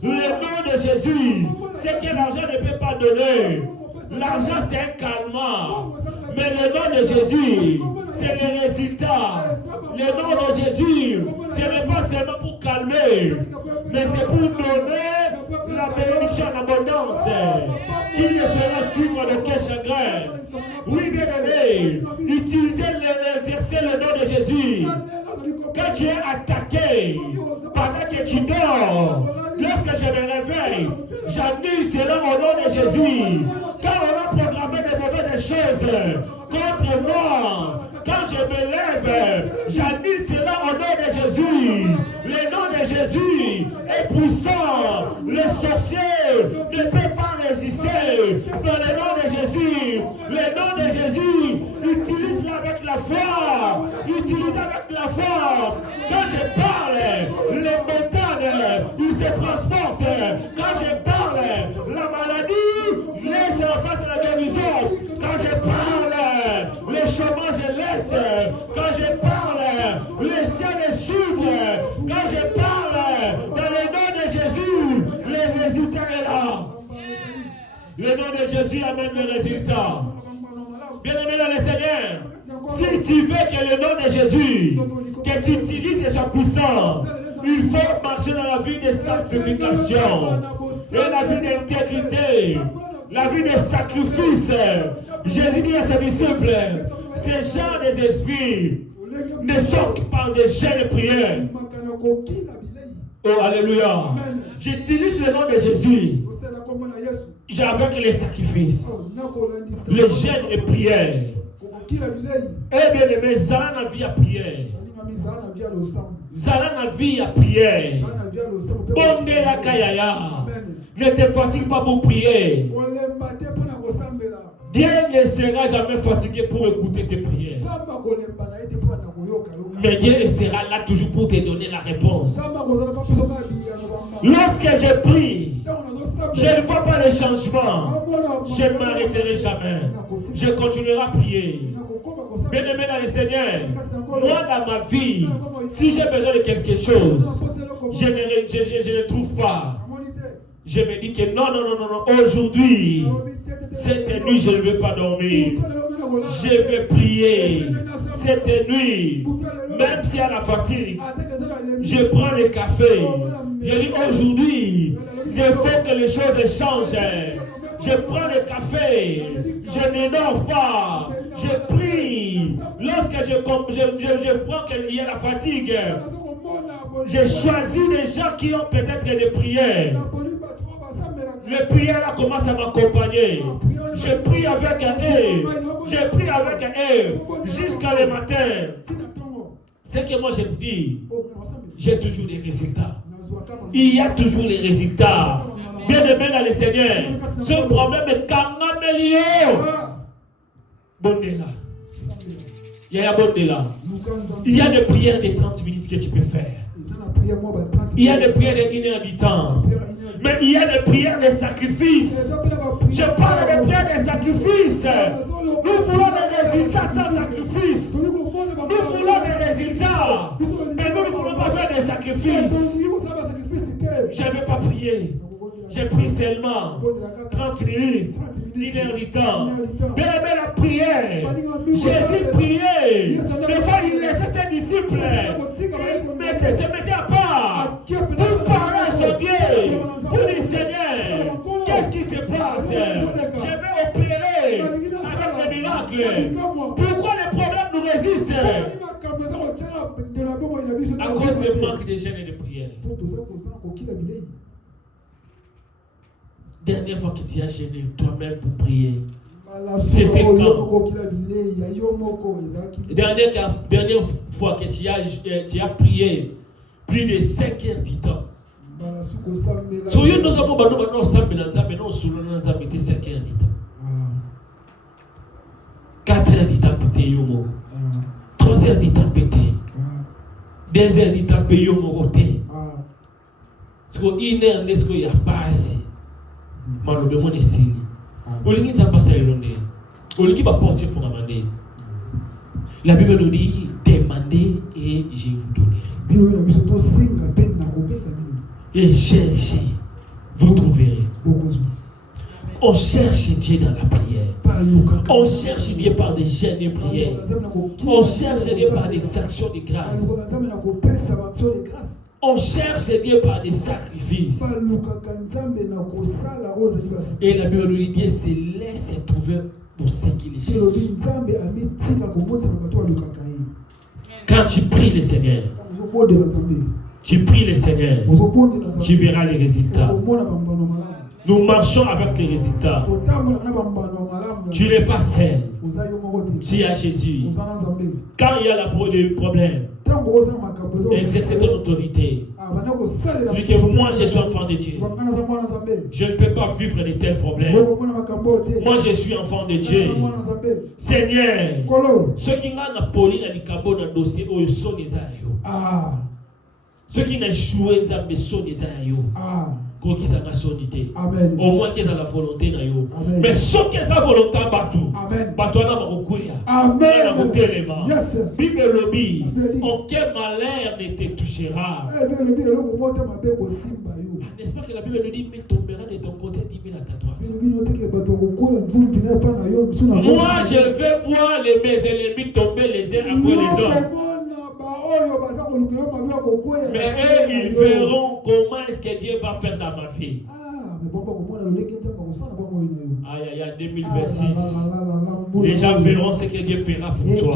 Le nom de Jésus, c'est que l'argent ne peut pas donner. L'argent c'est un calmant, mais le nom de Jésus, c'est le résultat. Le nom de Jésus, ce n'est pas seulement pour calmer, mais c'est pour donner la bénédiction en abondance qui ne fera suivre aucun chagrin. Oui, bien aimé, utilisez exercer le nom de Jésus. Quand tu es attaqué, pendant que tu dors, lorsque je me réveille, j'annule cela au nom de Jésus. Quand on a programmé de mauvaises choses contre moi, quand je me lève, j'annule cela au nom de Jésus. Le nom de Jésus est puissant. Le sorcier ne peut pas résister. Dans le nom de Jésus, le nom de Jésus, utilise-le avec la foi. Utilise avec la foi. Quand je parle, les montagnes, ils se transportent. Quand je parle, la maladie laisse la face à la guérison. Quand je parle, le chômage laisse. Quand je parle, les ciels s'ouvrent. Quand je parle, dans le nom de Jésus, le résultat est là. Le nom de Jésus amène le résultat. Bien-aimé dans le Seigneur, si tu veux que le nom de Jésus, que tu utilises soit puissant, Il faut marcher dans la vie de sanctification et la vie d'intégrité, la vie de sacrifice. Jésus dit à ses disciples, ces gens des esprits ne sortent pas des jeunes prières. Oh, alléluia. J'utilise le nom de Jésus avec les sacrifices, les jeûnes et prières. Eh bien aimé, Zala na vie à prière. Zala na vie à prière. Bonde la kayaya. Ne te fatigue pas pour prier. Dieu ne sera jamais fatigué pour écouter tes prières. Mais Dieu sera là toujours pour te donner la réponse. Lorsque je prie, je ne vois pas le changement. Je ne m'arrêterai jamais. Je continuerai à prier. Bien-aimé dans le Seigneur, moi dans ma vie, si j'ai besoin de quelque chose, je ne trouve pas. Je me dis que non, aujourd'hui, cette nuit, je ne veux pas dormir. Je vais prier cette nuit, même s'il y a la fatigue. Je prends le café. Je dis aujourd'hui, il faut que les choses changent. Je prends le café. Je ne dors pas. Je prie. Lorsque je prends qu'il y a la fatigue, j'ai choisi des gens qui ont peut-être des prières. Les prières là commencent à m'accompagner. Je prie avec eux. Je prie avec eux jusqu'à le matin. C'est que moi je vous dis, j'ai toujours des résultats. Il y a toujours les résultats. Bien aimé dans le Seigneur, ce problème est quand même amélioré. Bonne là. Il y a des prières de 30 minutes que tu peux faire. Il y a des prières de 1 heure du temps. Mais il y a des prières de sacrifice. Je parle des prières de sacrifice. Nous voulons des résultats sans sacrifice. Nous voulons des résultats. Mais nous ne voulons pas faire des sacrifices. Je ne vais pas prier. Je prie seulement 30 minutes, 1 heure du temps. Bien aimé la prière. Jésus priait. Des fois, il laissait ses disciples. Il se mettait à part pour parler à son Dieu. Pour dire Seigneur, qu'est-ce qui se passe? Je vais opérer avec des miracles. Pourquoi les problèmes nous résistent? À cause du manque de jeûne et de prière. Dernière fois que tu as gêné toi-même pour prier, c'était quand? Dernière fois que tu as prié plus de 5 heures du temps. Soyez nous avons nous 5 heures du temps. 4 heures du temps pété yomo. 3 heures du temps pété. 2 heures du temps pété yomo côté. Parce que 1 heure n'est-ce qu'il n'y a pas assez. Malobe mon esili. Olingi nzamba sa yolonde. Olingi ba porter fondamenté. La Bible nous dit demandez et je vous donnerai. Et cherchez, vous trouverez. On cherche Dieu dans la prière. On cherche Dieu par des jeûnes et prières. On cherche Dieu par des actions de grâce. On cherche Dieu par des sacrifices. Et la Bible nous dit Dieu se laisse trouver pour ceux qui les cherchent. Quand tu pries le Seigneur, tu pries le Seigneur, tu verras les résultats. Nous marchons avec les résultats. Tu n'es pas seul. Tu as Jésus. Quand il y a le problème, exercez ton autorité. Dis que moi je suis enfant de Dieu. Je ne peux pas vivre de tels problèmes. Moi je suis enfant de Dieu. Seigneur, ceux qui n'ont poli dans le dossier, ils sont des aïeux. Ceux qui n'ont joué sont des aïeux. Qui s'en a sonité. Au moins qui est dans la volonté na yo. Mais ceux qui ont la volonté bateau. Bateau na marokuya. Amen. Bible lobby. Aucun malheur ne te touchera. N'est-ce pas que la Bible nous dit mais tombera de ton côté 10 000 à ta droite. Moi je vais voir mes ennemis tomber les uns après les autres. Mais eux, ils verront comment est-ce que Dieu va faire dans ma vie. Aïe, aïe, aïe, 2026. Les gens verront ce que Dieu fera pour toi.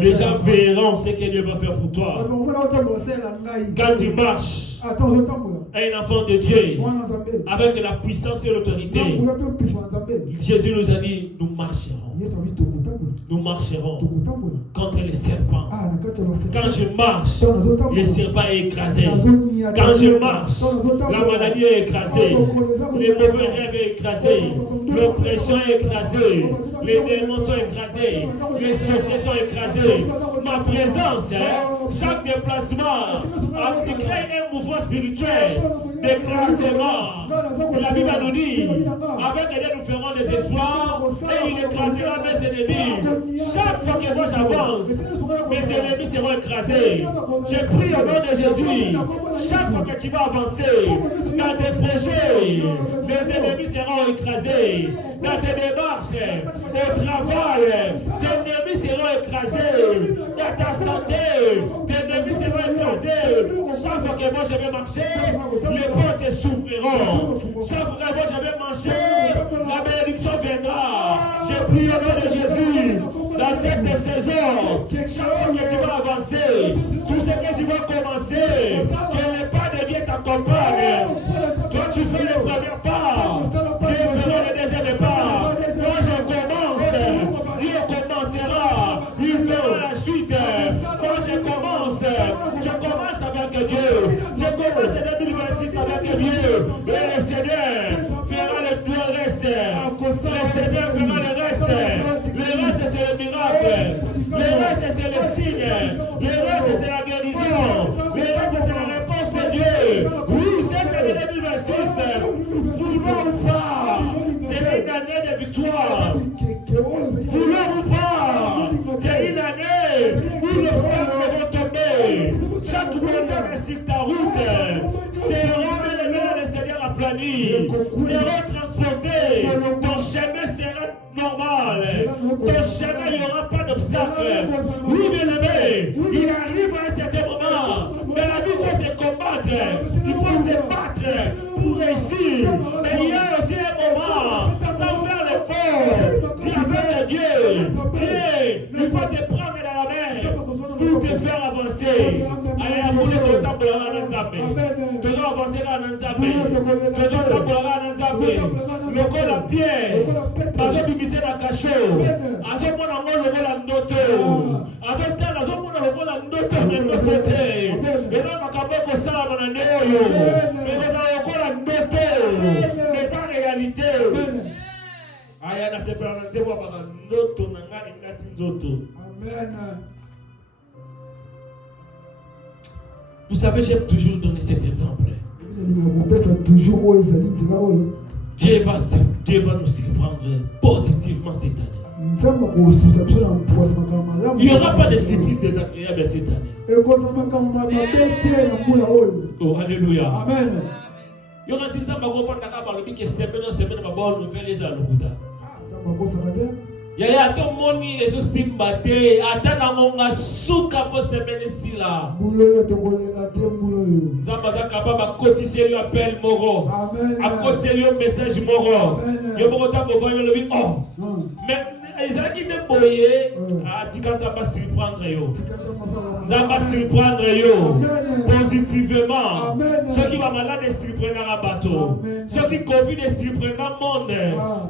Les gens verront ce que Dieu va faire pour toi. Quand tu marches, un enfant de Dieu, avec la puissance et l'autorité, Jésus nous a dit, nous marcherons. Nous marcherons contre les serpents. Quand je marche, le serpent est écrasé. Quand je marche, la maladie est écrasée. Les mauvais rêves sont écrasés. L'oppression est écrasée. Les démons sont écrasés. Les sorciers sont écrasés. Ma présence, chaque déplacement, crée un mouvement spirituel d'écrasement. La Bible nous dit, avec Dieu nous ferons des espoirs et il écrasera mes ennemis. Chaque fois que moi j'avance, mes ennemis seront écrasés. Je prie au nom de Jésus. Chaque fois que tu vas avancer dans tes projets, les ennemis seront écrasés. Dans tes démarches, au travail, tes ennemis seront écrasés. Dans ta santé, tes ennemis seront écrasés. Chaque fois que moi je vais marcher, les portes s'ouvriront. Chaque fois que moi je vais marcher, la bénédiction viendra. Je prie au nom de Jésus. Dans cette saison, chaque fois que tu vas avancer, tout ce que tu vas commencer, que les pas de Dieu t'accompagnent. Toi tu fais les premiers pas, Dieu fera les deuxièmes pas. Moi je commence, Dieu commencera, lui fera la suite. Moi je commence avec Dieu. Je commence en 2026 avec Dieu. Et le Seigneur fera le reste. Le Seigneur fera le reste. Le reste c'est le miracle. Le reste c'est le signe. Le reste c'est la guérison. Le reste c'est la réponse de Dieu. Oui, cette année 2026, voulons ou pas, c'est une année de victoire. Voulons ou pas, c'est une année où les obstacles vont tomber. Chaque montagne sur ta route seront élevées, le Seigneur a plani, seront transportés. Ton chemin sera normal. Ton chemin, il n'y aura pas d'obstacle. Oui, bien aimé, il arrive à un certain moment. Dans la vie, il faut se combattre. Il faut se battre pour réussir. Mais il y a aussi un moment, sans faire l'effort, dis avec Dieu. Et il faut te prendre dans la main pour te faire avancer. Allez, à bout de temps pour la Nzapé. Toujours avancer à Nzapé. Toujours temps pour la Nzapé. Le col à pied. Bazo bimisé na cacho. Azo mona ngolo la ndoto. Avec tel azo mona la ndoto na ndoto te. Et là makambo ko sala na ndeyo. Mais les azo la ndoto. Mais sa réalité. Aya na sepela na nzebo ba ndoto na ngani ngati nzoto. Amen. Vous savez, j'aime toujours donner cet exemple. Dieu va nous surprendre positivement cette année. Il n'y aura pas de surprise désagréable cette année. Oh, alléluia. Amen. Il y aura une semaine bonne nouvelle les alouda. Yaya to moni ezo simbate atana monga suka po semaine sila bulo to kolela te bulo yo nzamba kaba ba kotise lui appel moro a kotise lui message moro yo boko ta bo voyo le bi oh mais ezaki ne boye atika nzamba surprendre yo nzamba surprendre yo positivement ceux qui va malade surprendre à bateau ceux qui covid surprendre monde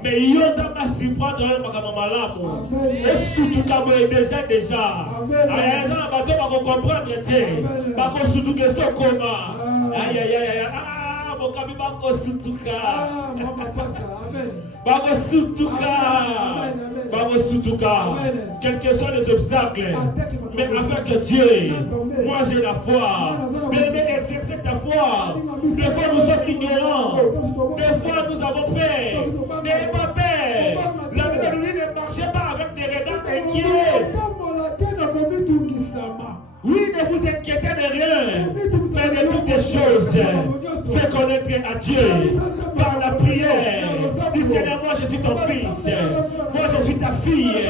mais yo nzamba surprendre yo makamama et surtout quand vous êtes déjà aïe aïe bateau va comprendre va surtout que ça comment aïe aïe aïe ah mon cami va surtout quels que soient les obstacles mais avec Dieu moi j'ai la foi mais exercer ta foi des fois nous sommes ignorants des fois nous avons peur n'ayez pas peur la Bible nous dit ne marchez pas avec des regards inquiets. Oui, ne vous inquiétez de rien, mais de toutes les choses, faites connaître à Dieu par la prière. Dis Seigneur, moi je suis ton fils, moi je suis ta fille,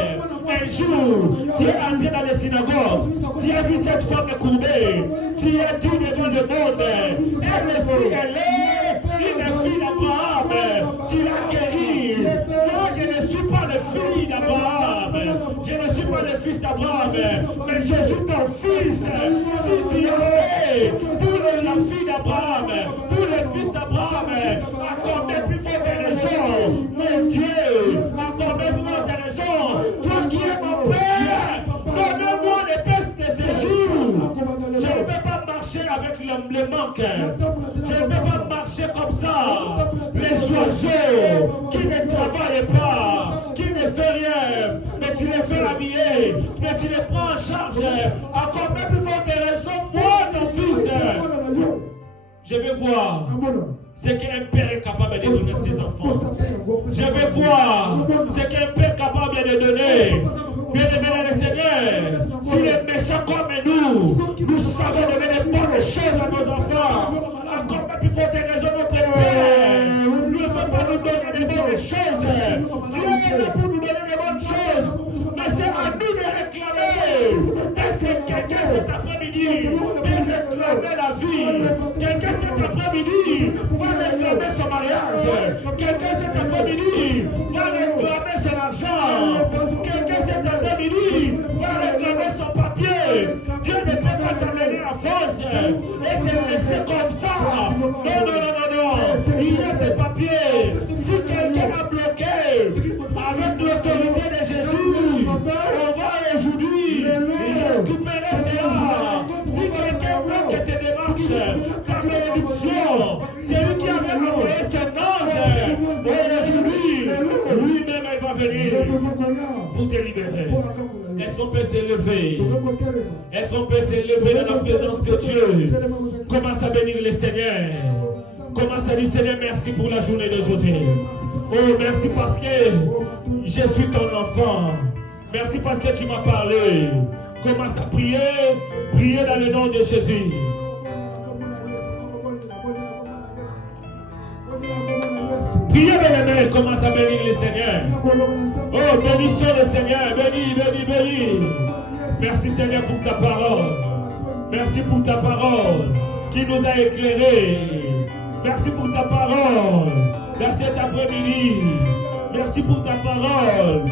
un jour, tu es entré dans les synagogues, tu as vu cette femme courbée, tu as dit devant le monde, elle aussi, elle est une fille d'Abraham, tu l'as guérie. Moi, je ne suis pas le fils d'Abraham, je ne suis pas le fils d'Abraham, mais je suis ton fils. Si tu as fait pour la fille d'Abraham, pour le fils d'Abraham, encore plus forte raison, mon Dieu, encore plus forte raison, toi qui es mon Père, donne-moi les baisses de ces jours. Je ne peux pas marcher avec le manque, je ne peux pas marcher comme ça. Les oiseaux qui ne travaillent pas, qui ne font rien, mais tu les fais habiller, mais tu les prends en charge, encore plus forte raison, moi ton fils. Je vais voir ce qu'un père est capable de donner à ses enfants. Je vais voir ce qu'un père est capable de donner. Bien-aimé le Seigneur, si les méchants comme nous savons donner des bonnes choses à nos enfants, encore plus forte raison, notre Père ne veut pas nous donner des bonnes choses. Dieu est là pour nous donner des bonnes choses, mais c'est à nous de réclamer. Est-ce que quelqu'un cet après-midi peut réclamer la vie? Quelqu'un cet après-midi va réclamer son mariage. Quelqu'un cet après-midi va réclamer son argent. Quelqu'un cet après-midi va réclamer son papier. Dieu ne peut pas t'amener en force et te laisser comme ça. Non, non, non, non, non. Il y a des papiers. Si quelqu'un a bloqué avec l'autorité de Jésus, on va aujourd'hui récupérer cela. Si quelqu'un bloque tes démarches, ta bénédiction, c'est lui qui avait envoyé cet ange. Aujourd'hui, lui-même il va venir pour te libérer. Est-ce qu'on peut s'élever? Est-ce qu'on peut s'élever dans la présence de Dieu? Commence à bénir le Seigneur. Commence à dire Seigneur, merci pour la journée d'aujourd'hui. Oh, merci parce que je suis ton enfant. Merci parce que tu m'as parlé. Commence à prier. Priez dans le nom de Jésus. Priez, bien-aimés, commence à bénir le Seigneur. Oh, bénissons le Seigneur. Bénis, bénis, bénis. Merci Seigneur pour ta parole. Merci pour ta parole qui nous a éclairés. Merci pour ta parole. Merci cet après-midi. Merci pour ta parole.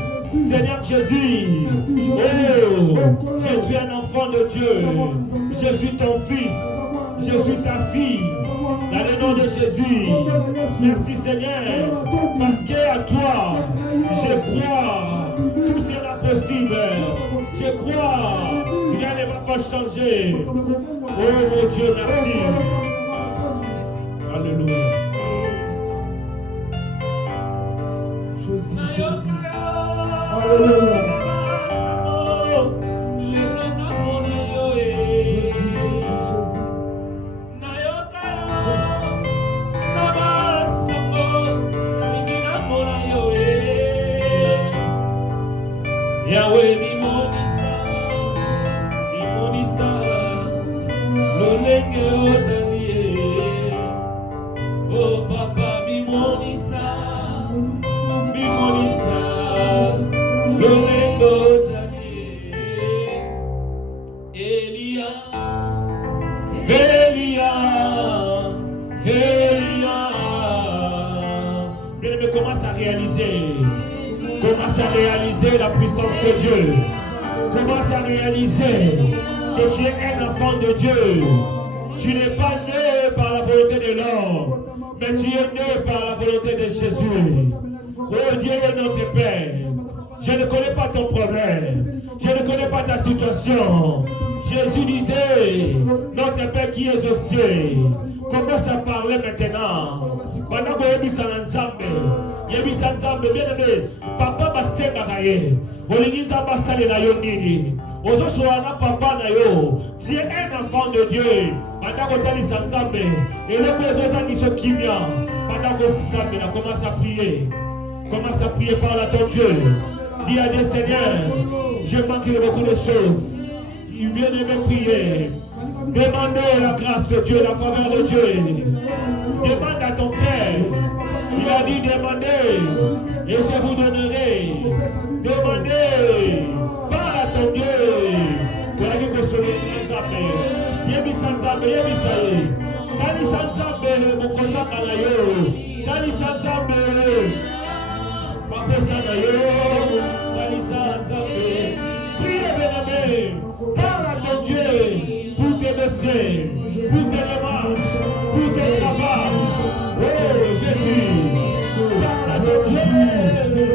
Seigneur Jésus. Oh, je suis un enfant de Dieu. Je suis ton fils. Je suis ta fille. Dans le nom de Jésus. Merci Seigneur. Parce qu'à toi, je crois. Tout sera possible. Je crois. Rien ne va pas changer. Oh mon Dieu, merci. Alléluia. Jésus, Alléluia. Yahweh mimonisa, lolenge ozali. Oh papa mimonisa, lolenge ozali. Elia. Bien-aimé, commence à réaliser. Commence à réaliser la puissance de Dieu. Commence à réaliser que tu es un enfant de Dieu. Tu n'es pas né par la volonté de l'homme, mais tu es né par la volonté de Jésus. Oh Dieu est notre Père. Je ne connais pas ton problème. Je ne connais pas ta situation. Jésus disait, notre Père qui est aux cieux. Commence à parler maintenant. Pendant que vous êtes ensemble. Yebisa nzambe bien-aimé, papa basenga kaye. Olingi nzamba salela yo nini? Ozosoana papa na yo. Tu es un enfant de Dieu. Pendant que tu es nzambe, et le besoin qui se kimia. Pendant que tu commence à prier. Commence à prier par la ton Dieu. Dis à Dieu Seigneur, je manque de beaucoup de choses. Bien-aimé, prier. Demandez la grâce de Dieu, la faveur de Dieu. Demande à ton Père. Il a dit demandez et je vous donnerai. Demandez Talisa Nzambe, Mokozaka na yo. Talisa Nzambe, Makosa na yo. Talisa Nzambe. Priez, bien-aimé. Parle à ton Dieu pour tes dossiers, pour tes démarches, pour tes travaux. Oh Jésus, parle à ton Dieu,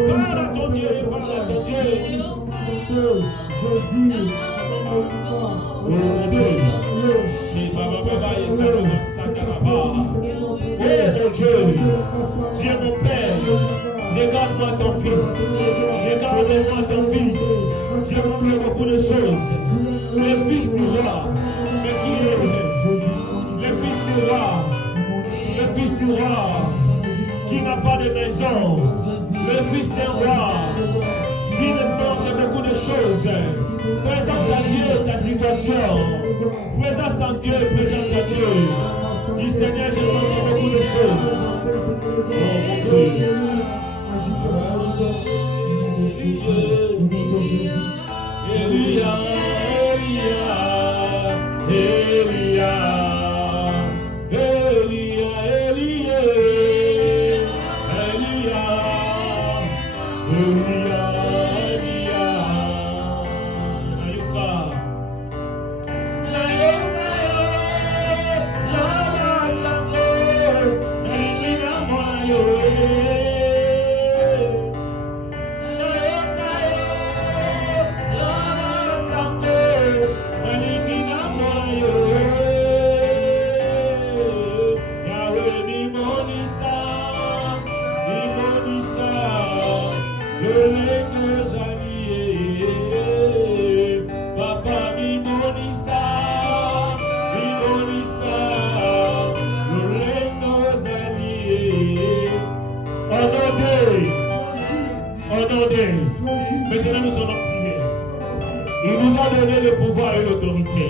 parle à ton Dieu, parle à ton Dieu. Oh mon Dieu, oh mon Dieu, Dieu mon Père, regarde-moi ton fils, regarde-moi ton fils. J'ai manqué beaucoup de choses. Le fils du roi, mais qui est le fils du roi, le fils du roi qui n'a pas de maison, le fils d'un roi qui ne manque beaucoup de choses. Présente à Dieu ta situation. Présente à Dieu, présente à Dieu. Dis Seigneur, j'ai manqué beaucoup de choses. Oh mon Dieu. Elia, Elia, Elia, Elia, Elia, Elia, Elia, Elia, Nayuka, Nayuka, Lama Sango, Nayuka, Monayo. Maintenant nous allons prier. Il nous a donné le pouvoir et l'autorité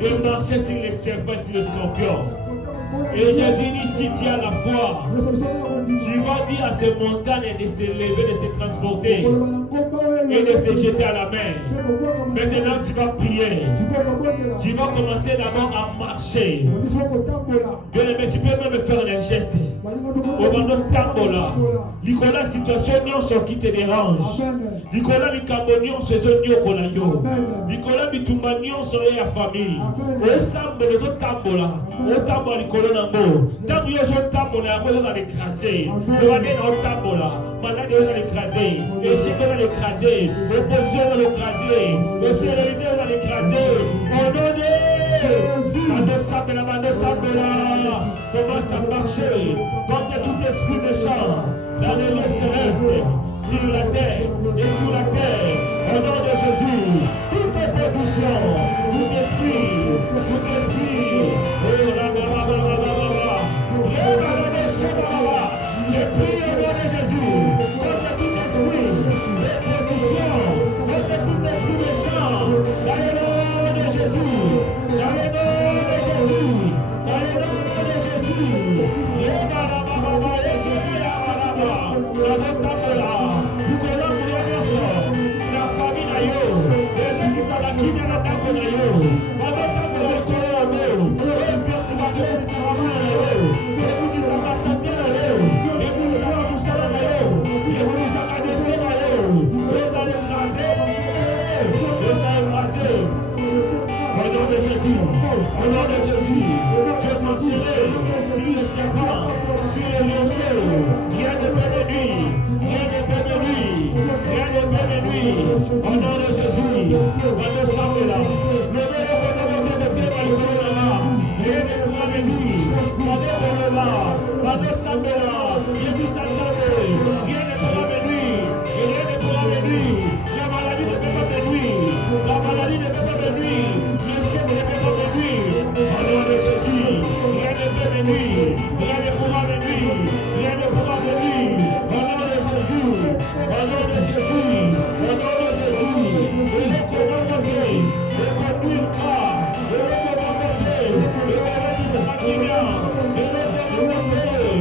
de marcher sur les serpents et sur les scorpions. Et Jésus dit, si tu as la foi, tu vas dire à ces montagnes de se lever, de se transporter et de se jeter à la mer. Maintenant tu vas prier. Tu vas commencer d'abord à marcher. Bien aimé, tu peux même faire un geste. Nicolas, situation nyonso qui te dérange. Nicolas, likambo nyonso ezo na yo. Nicolas, bitumba nyonso ya famille. Ensemble les autres tambola. O tambola likolo nango. Tant yo zo tambola yango za l'écraser. Le wane na o tambola. Malade yo za l'écraser. Échec va l'écraser. Opposition va l'écraser. Spiritualité va l'écraser. Au nom de commence à marcher contre tout esprit méchant dans les lieux célestes, sur la terre et sur la terre. Au nom de Jésus, toute opposition, tout esprit, je prie au nom de Jésus contre tout esprit d'opposition, contre tout esprit méchant, dans le nom de Jésus, dans le nom de Jésus, dans le nom de Jésus. La famille na yo, les gens qui sont là qui viennent à ta na yo, avec ta le colère na yo, et effectivement que vous dites ça va na yo, et vous dites ça va santé na yo, et vous dites ça va pousser na yo, et vous dites ça va descer na yo, vous allez écraser, au nom de Jésus, au nom de Jésus, je marcherai sur le serpent, sur le lionceau, rien ne peut me nuire, rien ne peut me nuire, rien ne peut me nuire, au nom de Jésus, on ne s'en met là, le meilleur communauté de terre dans le corona, rien ne pourra me nuire, on est là, on ne s'en met là, il dit ça, rien ne pourra me nuire, rien ne pourra me nuire, la maladie ne peut pas me nuire, la maladie ne peut pas me nuire, le chef ne peut pas me nuire, au nom de Jésus, rien ne peut me nuire, rien ne pourra me nuire, rien ne pourra me nuire, au nom de Jésus, au nom de Jésus, au nom de Jésus, et le commandanté, le conduire pas, et le commandanté, le commandanté, c'est pas qui vient, et le commandanté,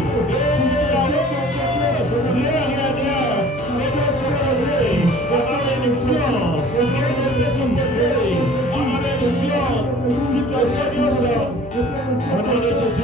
situation, au nom de Jésus.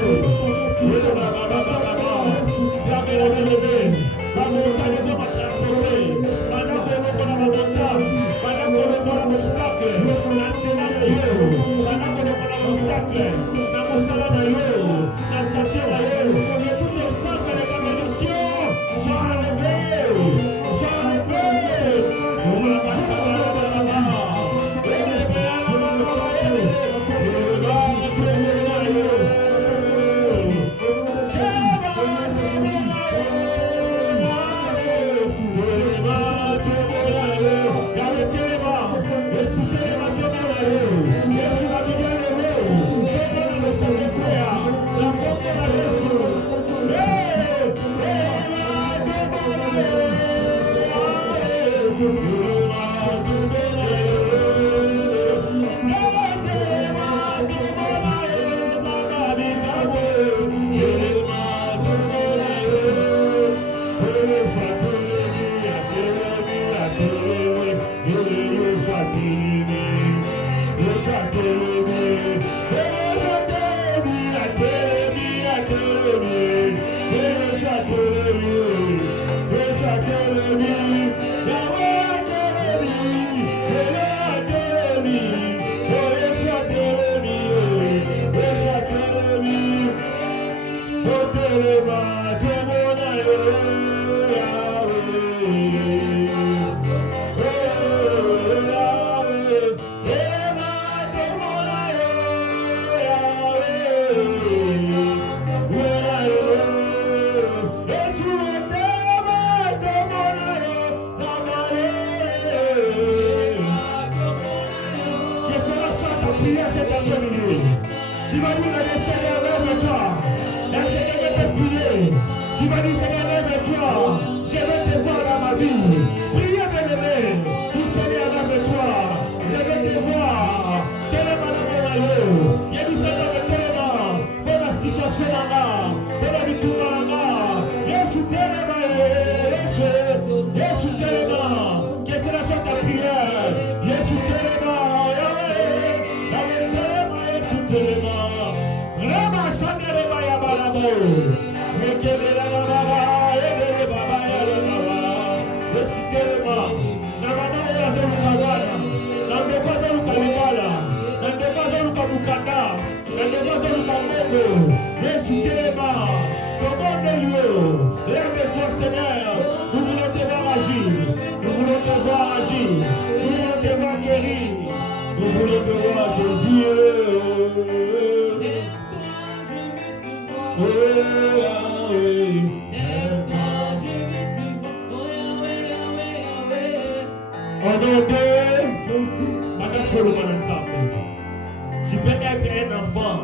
Tu peux être un enfant,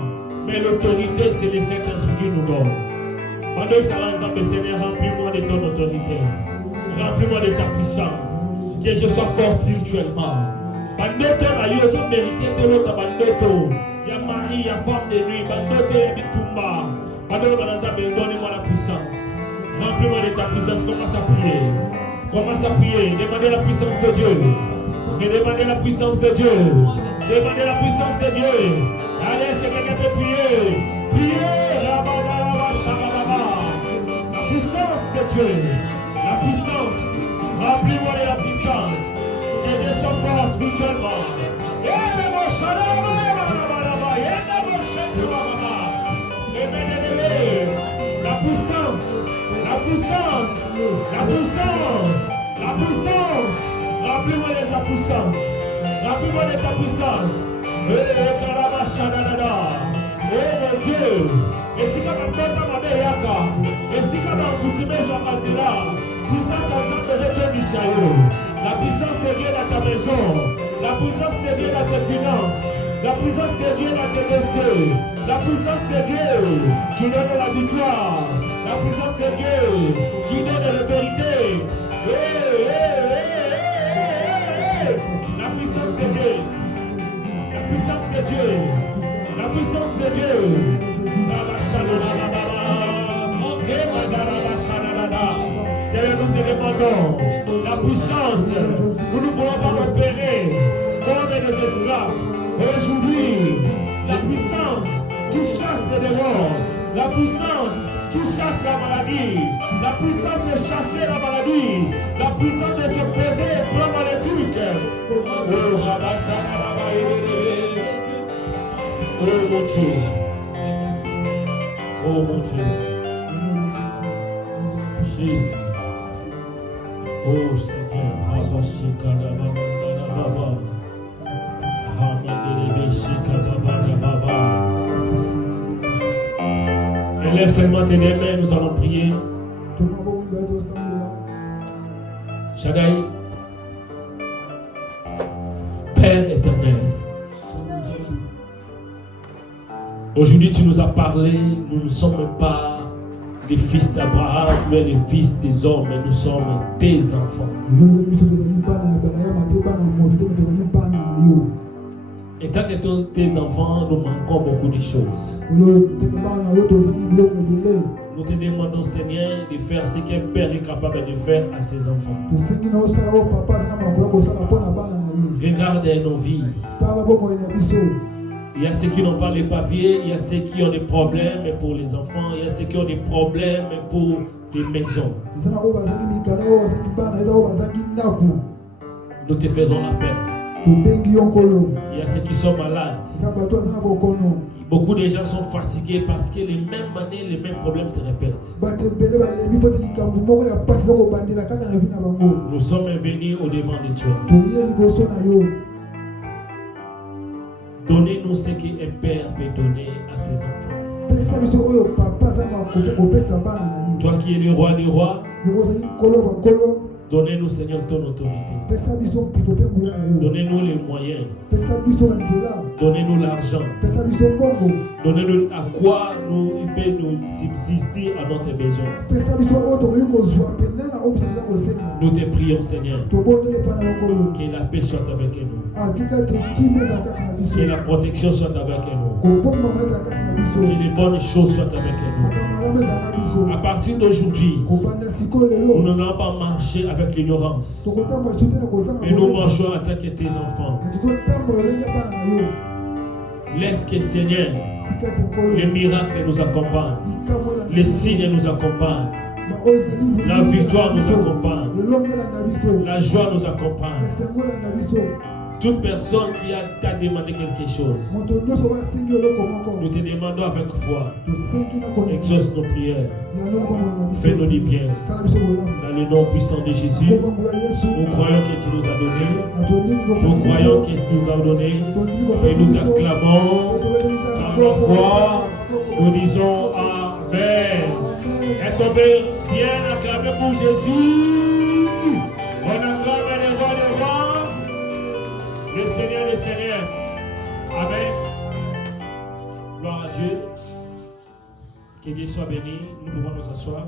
mais l'autorité, c'est le Saint-Esprit qui nous donne. Pendant que ça va ensemble, Seigneur, remplis-moi de ton autorité. Remplis-moi de ta puissance. Que je sois fort spirituellement. Pendant que je suis mérité de l'autre, il y a Marie, il y a femme de nuit, pendant que il y a Bitumba. Pendant que donne-moi la puissance. Remplis-moi de ta puissance. Commence à prier. Commence à prier. Demandez la puissance de Dieu. Demandez la puissance de Dieu. Demandez la puissance de Dieu. Allez, est-ce que quelqu'un peut prier? Priez. La puissance de Dieu. La puissance. Remplis-moi de la puissance. Que je sois fort spirituellement. La puissance. La puissance. La puissance. La puissance. Remplis-moi de ta puissance. Remplis-moi de ta puissance. Oh mon Dieu. Et si comme un temps ma mère et si comme un foutimé sur un candidat, puissance ensemble de la puissance de Dieu dans ta maison. La puissance de Dieu dans tes finances. La puissance de Dieu dans tes dossiers. La puissance de Dieu qui donne la victoire. La puissance de Dieu qui donne l'autorité. La puissance de Dieu. La puissance de Dieu. La puissance de Dieu. Seigneur, nous te demandons la puissance. Nous ne voulons pas opérer comme des esclaves. Aujourd'hui, la puissance qui chasse les démons. La puissance qui chasse la maladie. La puissance de chasser la maladie. La puissance de se poser et prendre maléfique. Oh, Rabashana, oh mon Dieu. Oh mon Dieu. Jésus. Oh Seigneur. Rabashika, Rababa. Élève seulement tes mains, nous allons prier. Shaddai, Père éternel, aujourd'hui tu nous as parlé, nous ne sommes pas les fils d'Abraham, mais les fils des hommes, mais nous sommes tes enfants. Et tant que tes enfants, nous manquons beaucoup de choses. Nous te demandons, Seigneur, de faire ce qu'un père est capable de faire à ses enfants. Regarde nos vies. Il y a ceux qui n'ont pas les papiers, il y a ceux qui ont des problèmes pour les enfants, il y a ceux qui ont des problèmes pour les maisons. Nous te faisons appel. Il y a ceux qui sont malades. Beaucoup de gens sont fatigués parce que les mêmes années, les mêmes problèmes se répètent. Nous sommes venus au devant de toi. Donnez-nous ce qu'un père peut donner à ses enfants. Toi qui es le roi des rois, donnez-nous, Seigneur, ton autorité. Donnez-nous les moyens. Donnez-nous l'argent. Donnez-nous à quoi nous peut nous subsister à notre besoin. Nous te prions, Seigneur, que la paix soit avec nous. Que la protection soit avec nous. Que les bonnes choses soient avec nous. À partir d'aujourd'hui, nous n'allons pas marcher avec l'ignorance. Mais nous marchons en tant que tes enfants. Laisse que, Seigneur, les miracles nous accompagnent. Les signes nous accompagnent. La victoire nous accompagne. La joie nous accompagne. Toute personne qui t'a demandé quelque chose, nous te demandons avec foi. Exauce nos prières. Fais-nous du bien. Dans le nom puissant de Jésus, nous croyons que tu nous as donné. Nous croyons que tu nous as donné. Et nous t'acclamons par la foi. Nous disons Amen. Est-ce qu'on peut bien acclamer pour Jésus? On acclame les rois des rois. Le Seigneur, le Seigneur. Amen. Gloire à Dieu. Que Dieu soit béni. Nous pouvons nous asseoir.